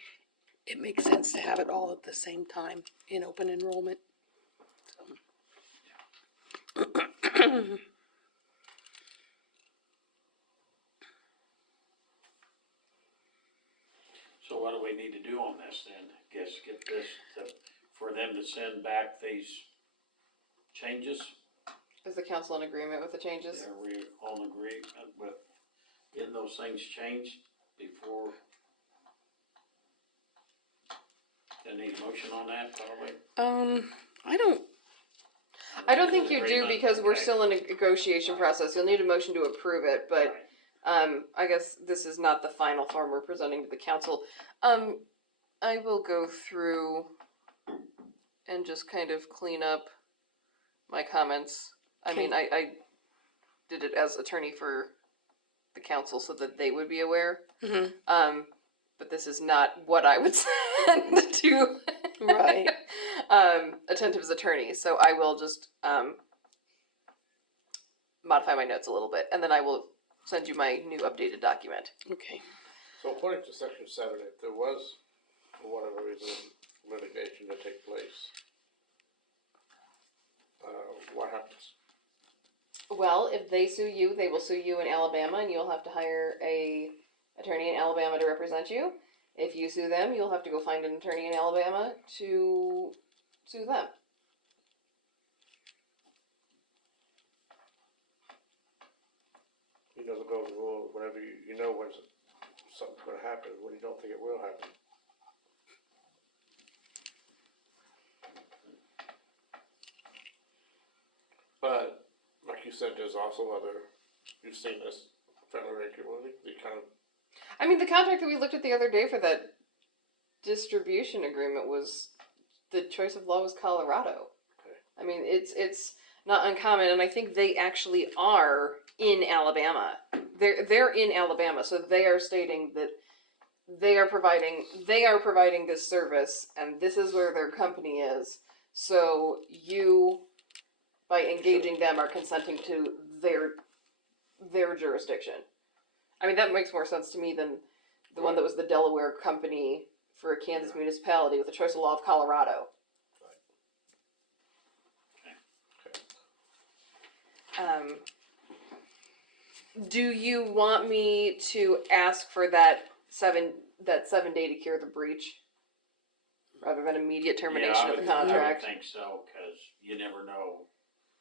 it makes sense to have it all at the same time in open enrollment. So what do we need to do on this then? Guess get this, for them to send back these changes? Is the council in agreement with the changes? Are we all in agreement with getting those things changed before? Do I need a motion on that, probably? I don't think you do, Agreement? because we're Okay. still in a negotiation process. You'll need a motion to approve it, but I guess this is not the final form we're presenting to the council. I will go through and just kind of clean up my comments. I Okay. mean, I did it as attorney for the council so that they would be aware. Mm-hmm. But this is not what I would send to Right. Attentive's attorney. So I will just modify my notes a little bit, and then I will send you my new updated document. Okay. So according to section 7, if there was, for whatever reason, litigation to take place, what happens? Well, if they sue you, they will sue you in Alabama, and you'll have to hire a attorney in Alabama to represent you. If you sue them, you'll have to go find an attorney in Alabama to sue them. You know the golden rule, whenever you know when something's going to happen, when you don't think it will happen. But, like you said, there's also other, you've seen this fairly regularly, the kind of, I mean, the contract that we looked at the other day for that distribution agreement was, the choice of law was Colorado. Okay. I mean, it's not uncommon, and I think they actually are in Alabama. They're in Alabama, so they are stating that they are providing this service, and this is where their company is. So you, by engaging them, are consenting to their jurisdiction. I mean, that makes more sense to me than the one that was the Delaware company for a Kansas municipality with the choice of law of Colorado. Do you want me to ask for that 7 day to cure the breach? Rather than immediate termination of the I would contract? think so, cause you never know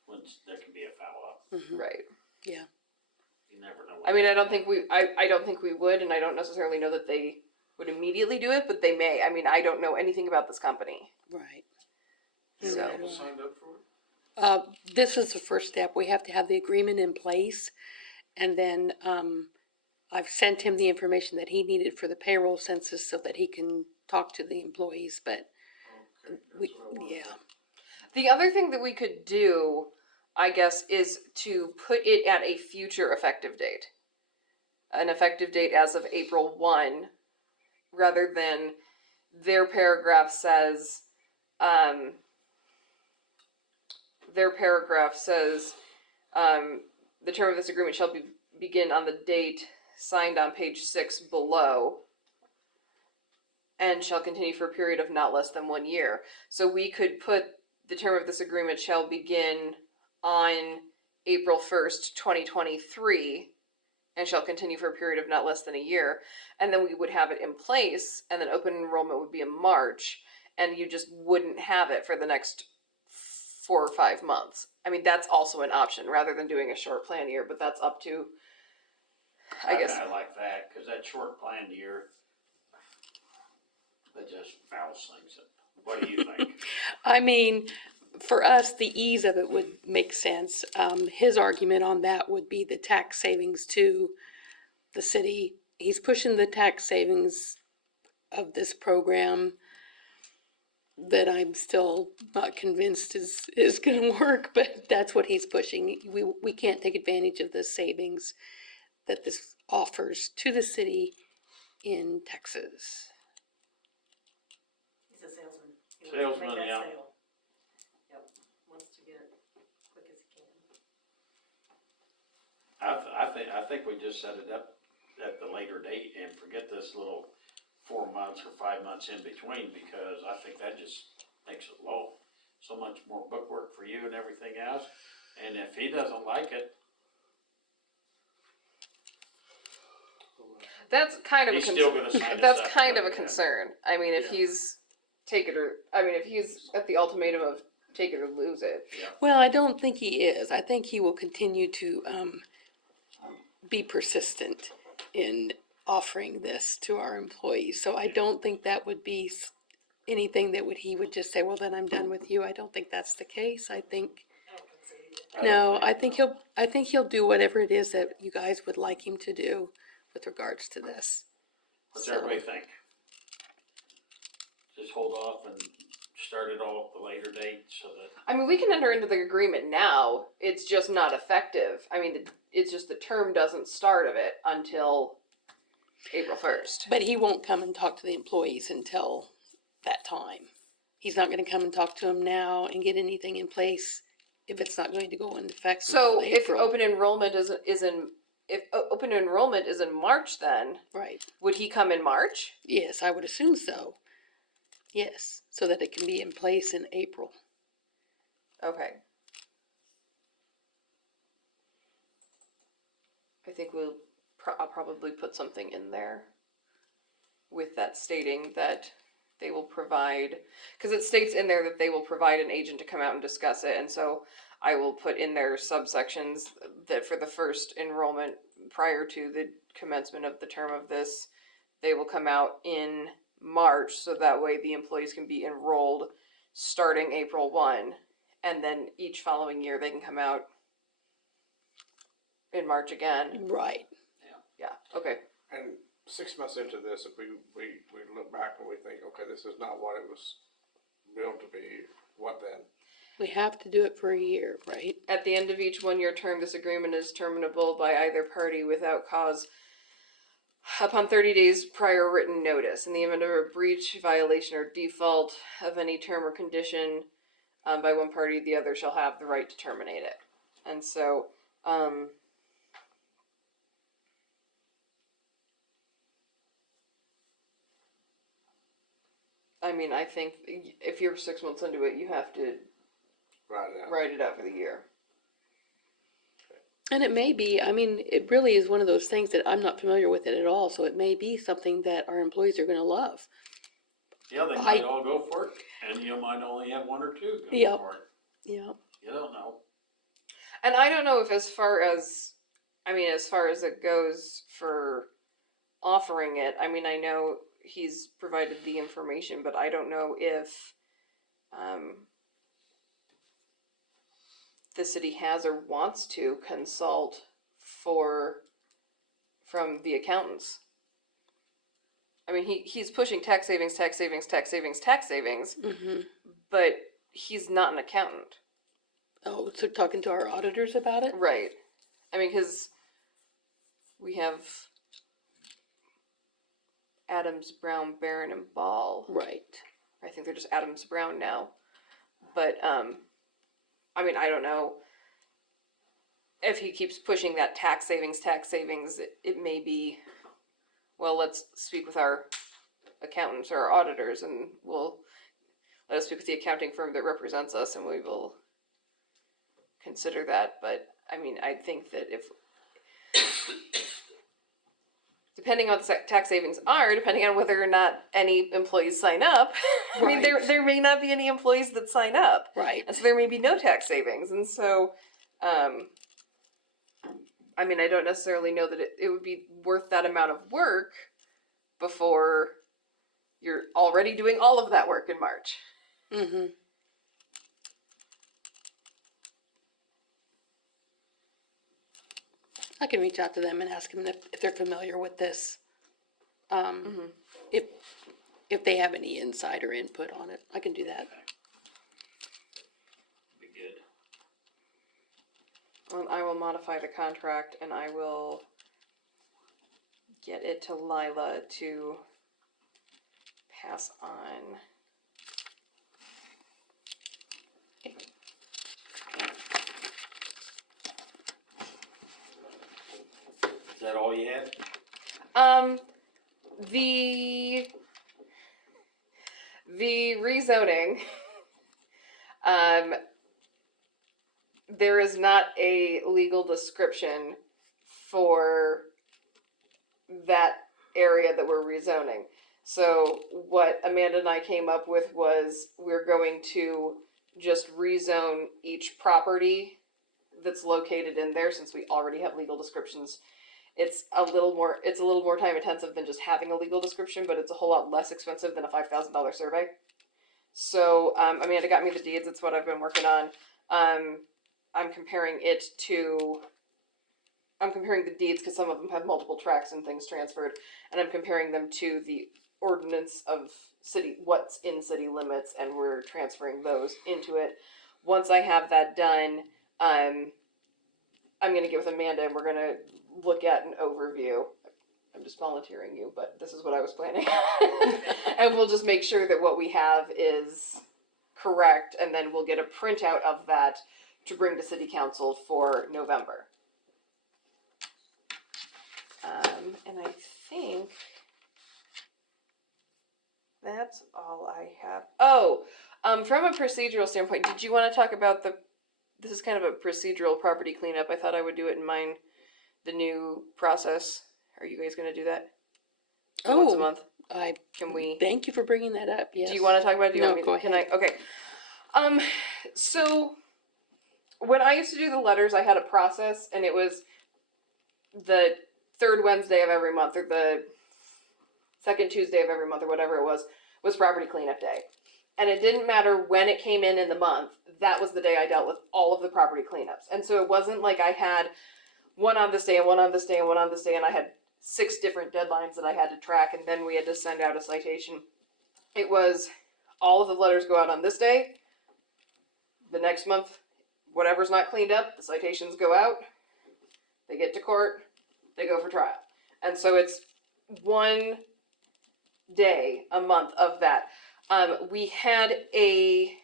when there can be a foul up. Mhm. Right. You never know. I mean, I don't think we would, and I don't necessarily know that they would immediately do it, but they may. I mean, I don't know anything about this company. Right. You So- have people signed up for it? This is the first step. We have to have the agreement in place. And then, I've sent him the information that he needed for the payroll census so that he can talk to the employees, but Okay, we, that's what I wanted. yeah. The other thing that we could do, I guess, is to put it at a future effective date. An effective date as of April 1, rather than their paragraph says, the term of this agreement shall begin on the date signed on page 6 below, and shall continue for a period of not less than 1 year. So we could put the term of this agreement shall begin on April 1st, 2023, and shall continue for a period of not less than a year. And then we would have it in place, and then open enrollment would be in March, and you just wouldn't have it for the next 4 or 5 months. I mean, that's also an option, rather than doing a short plan year, but that's up to, I guess. kinda like that, cause that short planned year, that just fouls things up. What do you think? I mean, for us, the ease of it would make sense. His argument on that would be the tax savings to the city. He's pushing the tax savings of this program that I'm still not convinced is gonna work, but that's what he's pushing. We can't take advantage of the savings that this offers to the city in Texas. He's a salesman. He wants to Salesman, make that yeah. sale. Yep, wants to get it quick as he can. I think we just set it up at the later date and forget this little 4 months or 5 months in between, because I think that just makes it low. So much more bookwork for you and everything else, and if he doesn't like it, That's kind of he's a still gonna sign us that's up kind of a for that. concern. I mean, if Yeah. he's if he's at the ultimatum of take it or lose it. Well, I don't think he is. I think he will continue to be persistent in offering this to our employees. So I don't think that would be anything that he would just say, well, then I'm done with you. I don't think that's the case. I think, I don't think so either. I think he'll do whatever it is that you guys would like him to do with regards to this. What's So- everybody think? Just hold off and start it all at the later date so that, I mean, we can enter into the agreement now. It's just not effective. I mean, it's just the term doesn't start of it until April 1st. But he won't come and talk to the employees until that time. He's not gonna come and talk to them now and get anything in place if it's not going to go into effect So until if April. open enrollment is open enrollment is in March, then Right, would he come in March? yes, I would assume so. Yes, so that it can be in place in April. Okay. I think I'll probably put something in there with that stating that they will provide, because it states in there that they will provide an agent to come out and discuss it, and so I will put in there subsections that for the first enrollment prior to the commencement of the term of this, they will come out in March, so that way the employees can be enrolled starting April 1, and then each following year they can come out in March again. Right. Yeah, okay. And 6 months into this, if we look back and we think, okay, this is not what it was built to be, what then? We have to do it for a year, right? At the end of each 1-year term, this agreement is terminable by either party without cause upon 30 days prior written notice. In the event of a breach, violation, or default of any term or condition by one party, the other shall have the right to terminate it. And so, I mean, I think if you're 6 months into it, you have to Right now. write it out for the year. And it may be, I mean, it really is one of those things that I'm not familiar with it at all, so it may be something that our employees are gonna love. Yeah, they I- might all go for it, and you might only have one or two go Yep. for it. Yeah. You don't know. And I don't know if as far as it goes for offering it, I mean, I know he's provided the information, but I don't know if the city has or wants to consult from the accountants. I mean, he's pushing tax savings, tax savings, tax savings, tax savings, Mm-hmm. but he's not an accountant. Oh, so talking to our auditors about it? Right. I mean, because we have Adams, Brown, Barron, and Ball. Right. I think they're just Adams Brown now. But, I mean, I don't know if he keeps pushing that tax savings, it may be, well, let's speak with our accountants or our auditors, and let us speak with the accounting firm that represents us, and we will consider that. But, I mean, I think that if, depending on what the tax savings are, depending on whether or not any employees sign up, I mean, Right. there may not be any employees that sign up. Right. And so there may be no tax savings. And so, I mean, I don't necessarily know that it would be worth that amount of work before you're already doing all of that work in March. Mm-hmm. I can reach out to them and ask them if they're familiar with this. If they have any insider input on it, I can do that. Be good. Well, I will modify the contract and I will get it to Lila to pass on. Is that all you had? The rezoning, there is not a legal description for that area that we're rezoning. So what Amanda and I came up with was we're going to just rezone each property that's located in there, since we already have legal descriptions. It's a little more time intensive than just having a legal description, but it's a whole lot less expensive than a $5,000 survey. So Amanda got me the deeds. It's what I've been working on. I'm comparing the deeds because some of them have multiple tracts and things transferred, and I'm comparing them to the ordinance of what's in city limits, and we're transferring those into it. Once I have that done, I'm going to get with Amanda and we're going to look at an overview. I'm just volunteering you, but this is what I was planning. And we'll just make sure that what we have is correct, and then we'll get a printout of that to bring to City Council for November. And I think that's all I have. Oh, from a procedural standpoint, did you want to talk about this is kind of a procedural property cleanup. I thought I would do it in the new process. Are you guys going to do that? Once a month? Can we? Thank you for bringing that up. Yes. Do you want to talk about it? Do you want me to? Go ahead. Okay. So when I used to do the letters, I had a process, and it was the third Wednesday of every month, or the second Tuesday of every month, or whatever it was property cleanup day. And it didn't matter when it came in the month, that was the day I dealt with all of the property cleanups. And so it wasn't like I had one on this day and one on this day and one on this day, and I had 6 different deadlines that I had to track, and then we had to send out a citation. It was all of the letters go out on this day. The next month, whatever's not cleaned up, the citations go out. They get to court. They go for trial. And so it's one day a month of that. We had it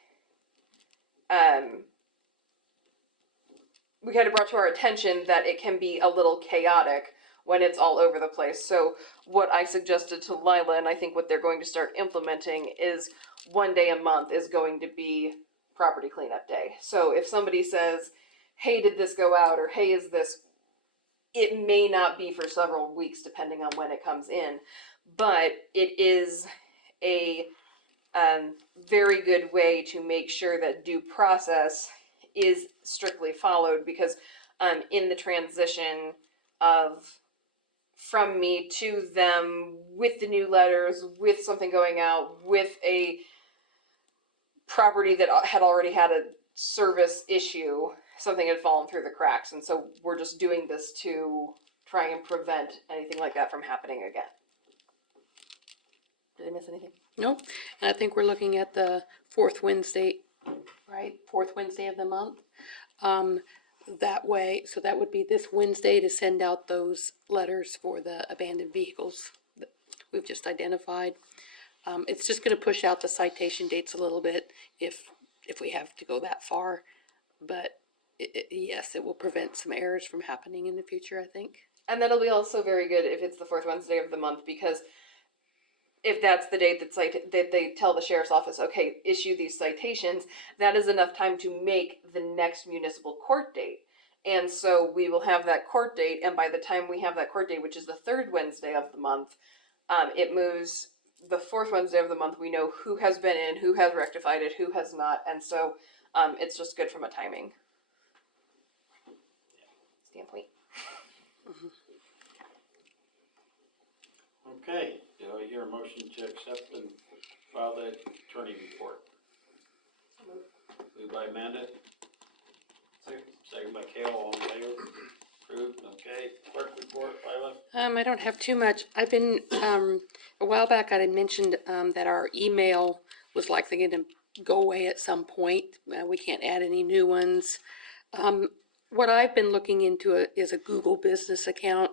brought to our attention that it can be a little chaotic when it's all over the place. So what I suggested to Lila, and I think what they're going to start implementing, is one day a month is going to be property cleanup day. So if somebody says, hey, did this go out, or hey, is this, it may not be for several weeks depending on when it comes in, but it is a very good way to make sure that due process is strictly followed, because in the transition of from me to them, with the new letters, with something going out, with a property that had already had a service issue, something had fallen through the cracks, and so we're just doing this to try and prevent anything like that from happening again. Did I miss anything? Nope. And I think we're looking at the fourth Wednesday, right? Fourth Wednesday of the month. That way, so that would be this Wednesday to send out those letters for the abandoned vehicles that we've just identified. It's just gonna push out the citation dates a little bit if we have to go that far. But yes, it will prevent some errors from happening in the future, I think. And that'll be also very good if it's the fourth Wednesday of the month, because if that's the date that they tell the sheriff's office, okay, issue these citations, that is enough time to make the next municipal court date. And so we will have that court date, and by the time we have that court date, which is the third Wednesday of the month, it moves the fourth Wednesday of the month. We know who has been in, who has rectified it, who has not, and so it's just good from a timing standpoint. Okay, do I hear a motion to accept and file the attorney report? Moved by Amanda. Second by Cale, all in favor? Approved, okay. Clerk report, Lila? I don't have too much. I've been, a while back I had mentioned, that our email was likely gonna go away at some point. We can't add any new ones. What I've been looking into is a Google business account.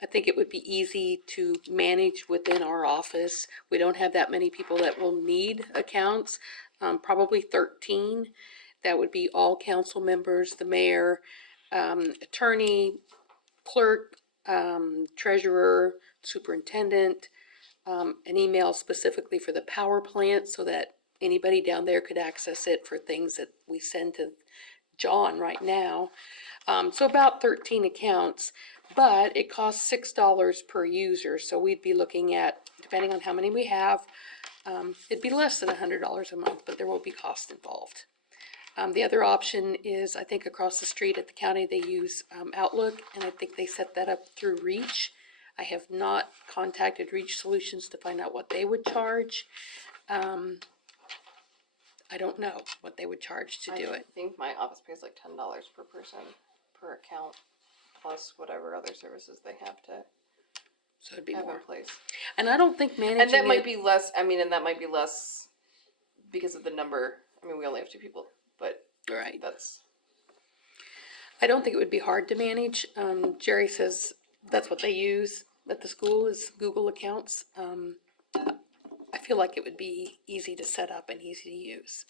I think it would be easy to manage within our office. We don't have that many people that will need accounts, probably 13. That would be all council members, the mayor, attorney, clerk, treasurer, superintendent, an email specifically for the power plant so that anybody down there could access it for things that we send to John right now. So about 13 accounts, but it costs $6 per user. So we'd be looking at, depending on how many we have, it'd be less than $100 a month, but there will be cost involved. The other option is, I think across the street at the county, they use Outlook, and I think they set that up through Reach. I have not contacted Reach Solutions to find out what they would charge. I don't know what they would charge to do it. I think my office pays like $10 per person per account, plus whatever other services they have to So it'd be have more. in place. And I don't think managing And that might it- be less, I mean, and that might be less because of the number. I mean, we only have 2 people, but Right. that's, I don't think it would be hard to manage. Jerry says that's what they use at the school is Google accounts. I feel like it would be easy to set up and easy to use.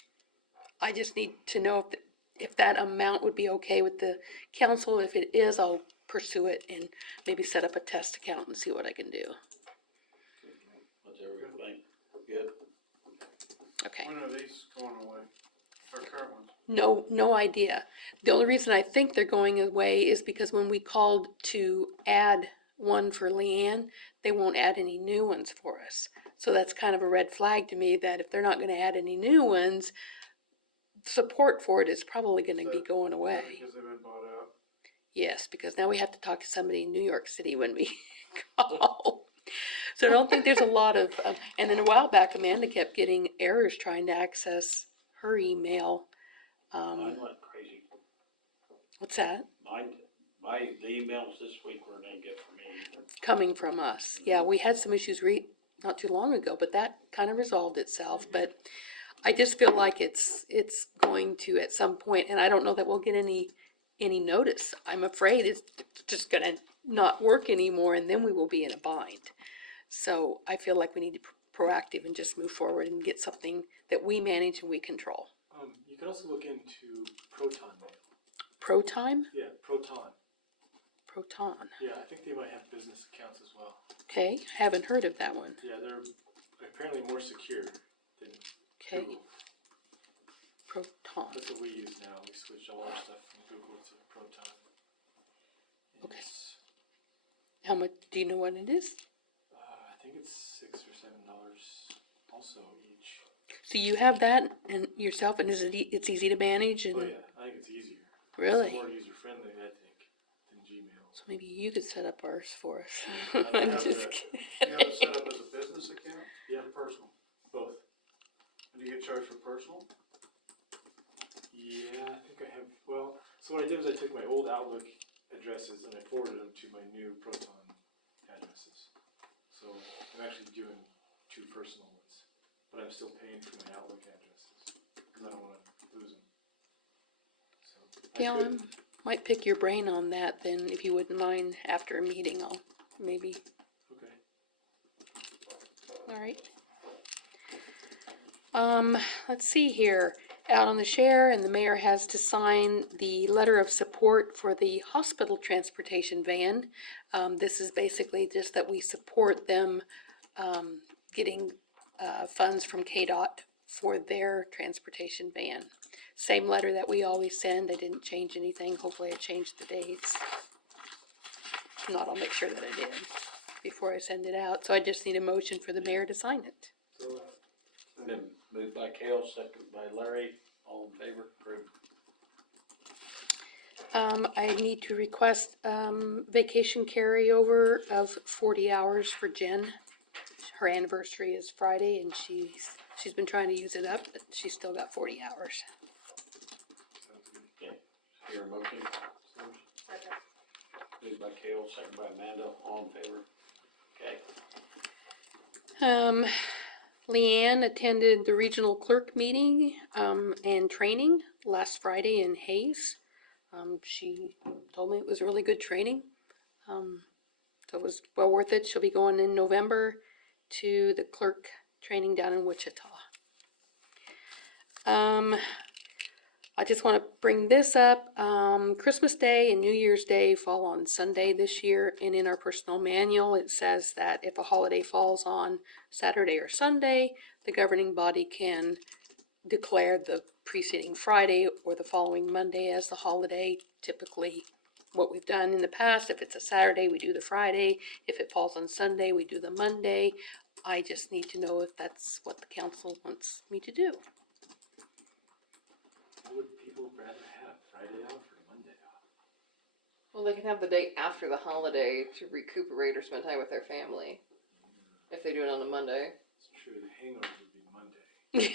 I just need to know if that amount would be okay with the council. If it is, I'll pursue it and maybe set up a test account and see what I can do. What's everything? Good? Okay. When are these going away? Our current ones? No idea. The only reason I think they're going away is because when we called to add one for Leanne, they won't add any new ones for us. So that's kind of a red flag to me that if they're not gonna add any new ones, support for it is probably gonna be going away. Because they've been bought out. Yes, because now we have to talk to somebody in New York City when we call. So I don't think there's a lot of, and then a while back, Amanda kept getting errors trying to access her email. Mine went crazy. What's that? The emails this week were no good for me. Coming from us. Yeah, we had some issues not too long ago, but that kind of resolved itself. But I just feel like it's going to at some point, and I don't know that we'll get any notice. I'm afraid it's just gonna not work anymore, and then we will be in a bind. So I feel like we need to be proactive and just move forward and get something that we manage and we control. You can also look into Proton Mail. ProTime? Yeah, Proton. Proton. Yeah, I think they might have business accounts as well. Okay, haven't heard of that one. Yeah, they're apparently more secure than Okay. Google. Proton. Tom. That's what we use now. We switched all our stuff from Google to Proton. And Okay. it's, How much, do you know what it is? I think it's $6 or $7 also each. So you have that and yourself, and is it, it's easy to manage and, Oh yeah, I think it's easier. really? It's more user friendly, I think, than Gmail. So maybe you could set up ours for us. I I'm have just that. kidding. You have it set up as a business account? Yeah. Or personal? Both. And do you get charged for personal? Yeah, I think I have, well, so what I did was I took my old Outlook addresses and I forwarded them to my new Proton addresses. So I'm actually doing 2 personal ones, but I'm still paying for my Outlook addresses, because I don't wanna lose them. So, I Yeah, could- might pick your brain on that then, if you wouldn't mind, after a meeting, I'll maybe, okay. all right. Let's see here, out on the share, and the mayor has to sign the letter of support for the hospital transportation van. This is basically just that we support them, getting, funds from KDOT for their transportation van. Same letter that we always send, I didn't change anything, hopefully I changed the dates. If not, I'll make sure that I did before I send it out, so I just need a motion for the mayor to sign it. So, Been moved by Cale, second by Larry, all in favor, approved. I need to request, vacation carryover of 40 hours for Jen. Her anniversary is Friday and she's been trying to use it up, but she's still got 40 hours. sounds good. Okay, hear a motion, Second. moved by Cale, second by Amanda, all in favor. Okay, Leanne attended the regional clerk meeting, and training last Friday in Hayes. She told me it was really good training. So it was well worth it. She'll be going in November to the clerk training down in Wichita. I just want to bring this up. Christmas Day and New Year's Day fall on Sunday this year, and in our personnel manual, it says that if a holiday falls on Saturday or Sunday, the governing body can declare the preceding Friday or the following Monday as the holiday. Typically, what we've done in the past, if it's a Saturday, we do the Friday. If it falls on Sunday, we do the Monday. I just need to know if that's what the council wants me to do. What would people rather have, Friday off or Monday off? Well, they can have the day after the holiday to recuperate or spend time with their family. If they do it on a Monday. It's true, the hangover would be Monday.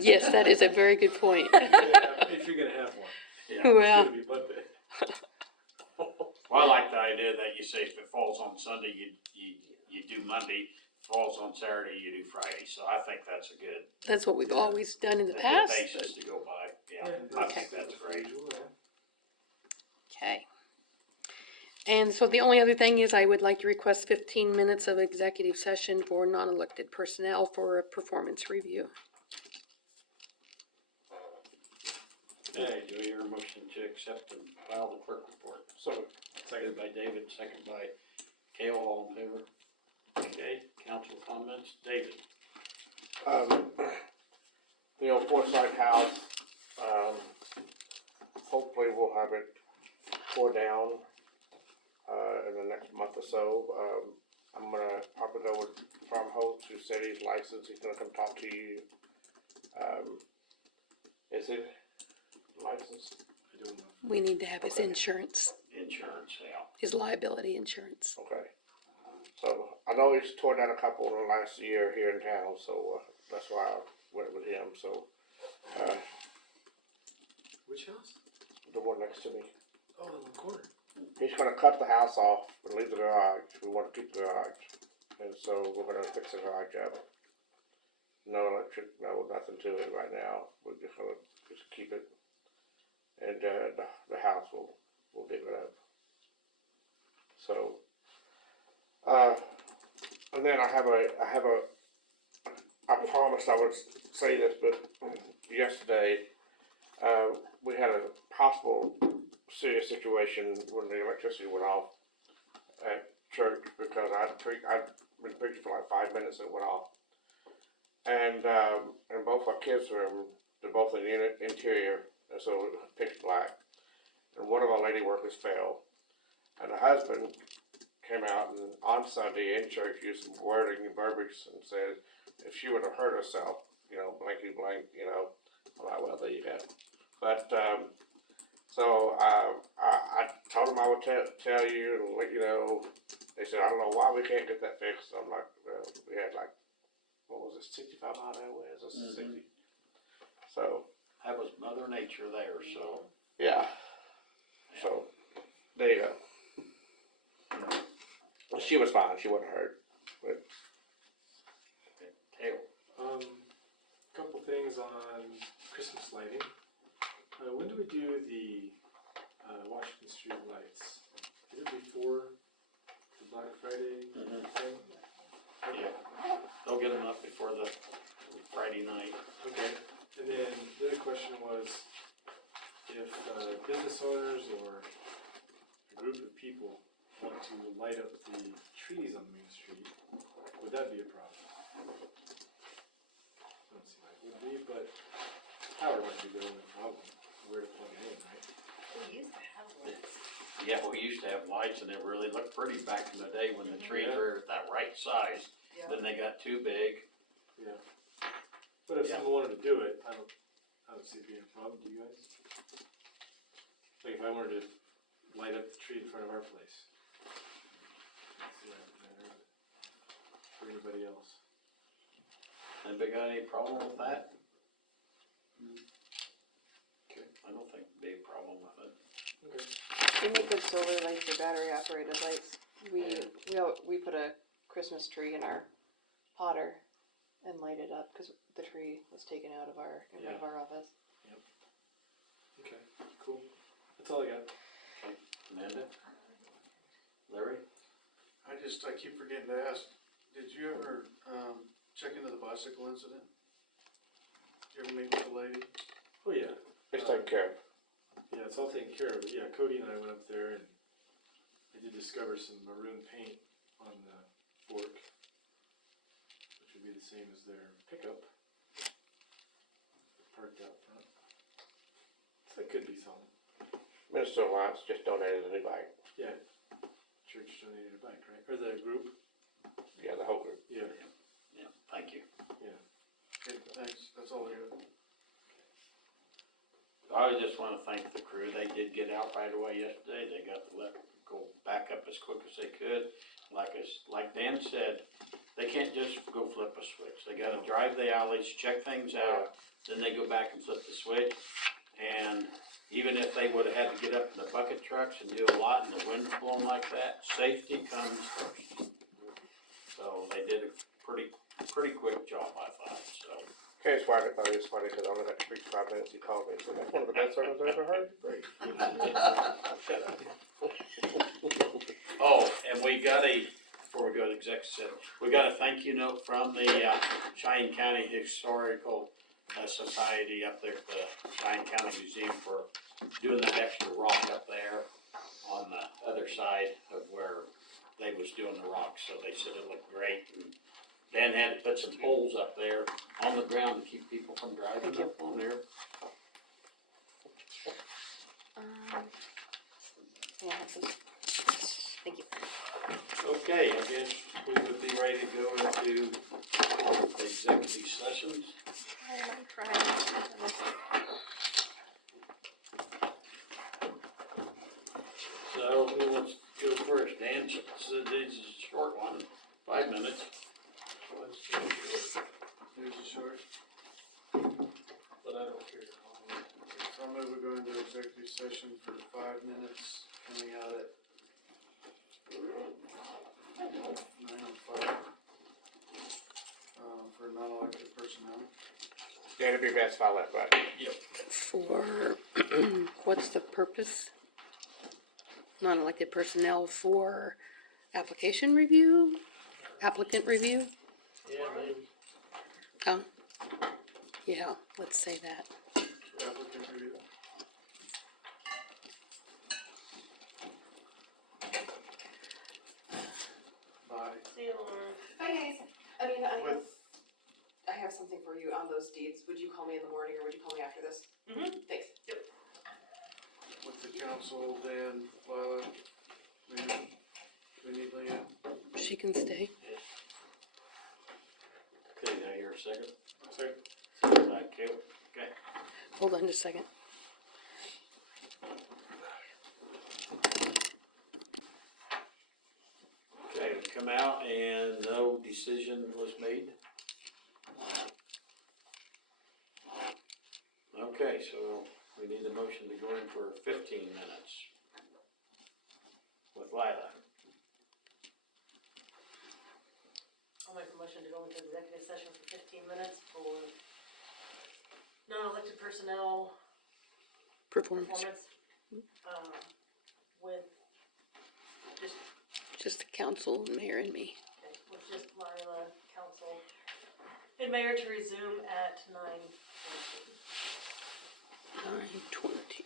Yes, that is a very good point. If you're gonna have one. Well, It's gonna be Monday. well, I like the idea that you say if it falls on Sunday, you do Monday, falls on Saturday, you do Friday, so I think that's a good, that's what we've always done in the a good past. basis to go by, yeah, I think that's great. Okay. And so the only other thing is I would like to request 15 minutes of executive session for non-elected personnel for a performance review. Okay, do I hear a motion to accept and file the clerk report? So, Moved by David, second by Cale, all in favor. Okay, council comments, David. the old Forsyth house, hopefully we'll have it tore down, in the next month or so. I'm gonna probably go with Farm Holtz, who said he's licensed, he's gonna come talk to you. Is he licensed? I don't know. We need to have his Okay. insurance, Insurance, yeah. his liability insurance. Okay. So, I know he's torn down a couple in the last year here in town, so, that's why I went with him, so, Which house? the one next to me. Oh, in the corner. He's gonna cut the house off and leave the garage. We want to keep the garage. And so we're gonna fix the garage up. No electric, no nothing to it right now. We're just gonna just keep it. And the house we'll dig it up. So and then I promised I would say this, but yesterday we had a possible serious situation when the electricity went off at church because I'd been preaching for like 5 minutes and it went off. And both our kids were they're both in the interior, and so pitch black. And one of our lady workers fell, and the husband came out and on Sunday in church used some wording and verbiage and said, if she would have hurt herself, you know, blankety blank, you know, I'm like, well, there you go. But, so, I told them I would tell you and let you know. They said, I don't know why we can't get that fixed. I'm like, well, we had like, what was it, 65 mile an hour, is it 60? So, That was Mother Nature there, so. yeah. So, there you go. She was fine, she wasn't hurt. But Tail. Couple things on Christmas lighting. When do we do the Washington Street lights? Is it before the Black Friday thing? Yeah, they'll get them up before the Friday night. Okay, and then the other question was, if business owners or a group of people want to light up the trees on Main Street, would that be a problem? I don't see why it would be, but power might be the only problem, where to plug it in, right? We used to have one. Yeah, we used to have lights and it really looked pretty back in the day when the trees Yeah. were that right size. Yeah. Then they got too big. Yeah. But if Yeah. someone wanted to do it, I don't see it being a problem, do you guys? Like if I wanted to light up the tree in front of our place. Let's see what happens there, but for anybody else. Anybody got any problem with that? Okay. I don't think it'd be a problem with it. Okay. We make good solar lights or battery operated lights. We put a Christmas tree in our Potter and light it up because the tree was taken out of our office. Okay, cool. That's all I got. Okay, Amanda? Larry? I keep forgetting to ask, did you ever, check into the bicycle incident? Did you ever meet with the lady? Oh yeah. it's taken care of. Yeah, it's all taken care of. Yeah, Cody and I went up there and I did discover some maroon paint on the fork, which would be the same as their pickup parked out front. So it could be something. Minister Alliance just donated a new bike. Yeah. Church donated a bike, right? Or the group? Yeah, the whole group. Yeah. Yeah, thank you. Okay, thanks, that's all I got. I just wanna thank the crew. They did get out right away yesterday. They got the go back up as quick as they could. Like Dan said, they can't just go flip a switch. They gotta drive the alleys, check things out, then they go back and flip the switch. And even if they would've had to get up in the bucket trucks and do a lot and the wind's blowing like that, safety comes first. So they did a pretty quick job, I thought, so. Case White, I thought it was funny because I only got to speak 5 minutes. He called me and said, that's one of the best sermons I've ever heard. Great. Shut up. Oh, and we got before we go to executive session, we got a thank you note from the Cheyenne County Historical Society up there at the Cheyenne County Museum for doing that extra rock up there on the other side of where they was doing the rock, so they said it looked great. And Dan had to put some poles up there on the ground to keep people from driving up on there. Yeah, thank you. Okay, I guess we would be ready to go into the executive sessions. I'm trying. So who wants to go first? Dan said this is a short one, 5 minutes. Here's the short. But I don't care. So I'm gonna go into executive session for 5 minutes, coming out at 9:05. For non-elected personnel. Yeah, it'd be best if I left, right? For, what's the purpose? Non-elected personnel for application review? Applicant review? Yeah, maybe. Oh, yeah, let's say that. Applicant review. Bye. See you, Lauren. Hi guys. I mean, I have something for you on those those deeds, would you call me in the morning or would you call me after this? Mhm. Thanks. With the council, Dan, Lila, Leanne, we need Leanne. She can stay. Okay, now you're a second. Second. Second by Caleb. Okay. Hold on just a second. Okay, we come out and no decision was made. Okay, so we need a motion to go in for 15 minutes with Lila. I'll make a motion to go into executive session for 15 minutes for non-elected personnel Performance. performance, with Just the council, mayor and me. with just Lila, council, and mayor to resume at 9:20. 9:20.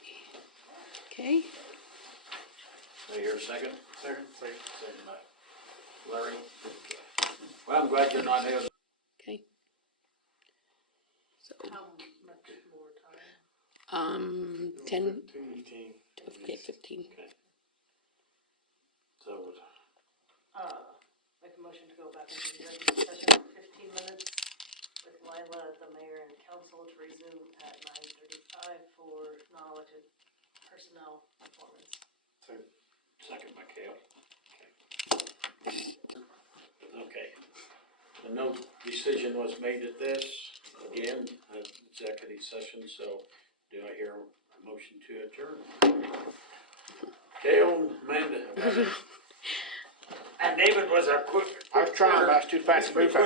Okay, Now you're a second? Second. Second by Larry. Okay. Well, I'm glad you're not there. okay. So, How much more time? 10, 15. okay, 15. Okay. So, Make a motion to go back into executive session for 15 minutes with Lila, the mayor, and council to resume at 9:35 for non-elected personnel performance. second by Caleb. Okay. And no decision was made at this, again, executive session, so do I hear a motion to adjourn? Caleb, Amanda. And David was a quick. I was trying, but I was too fast to move.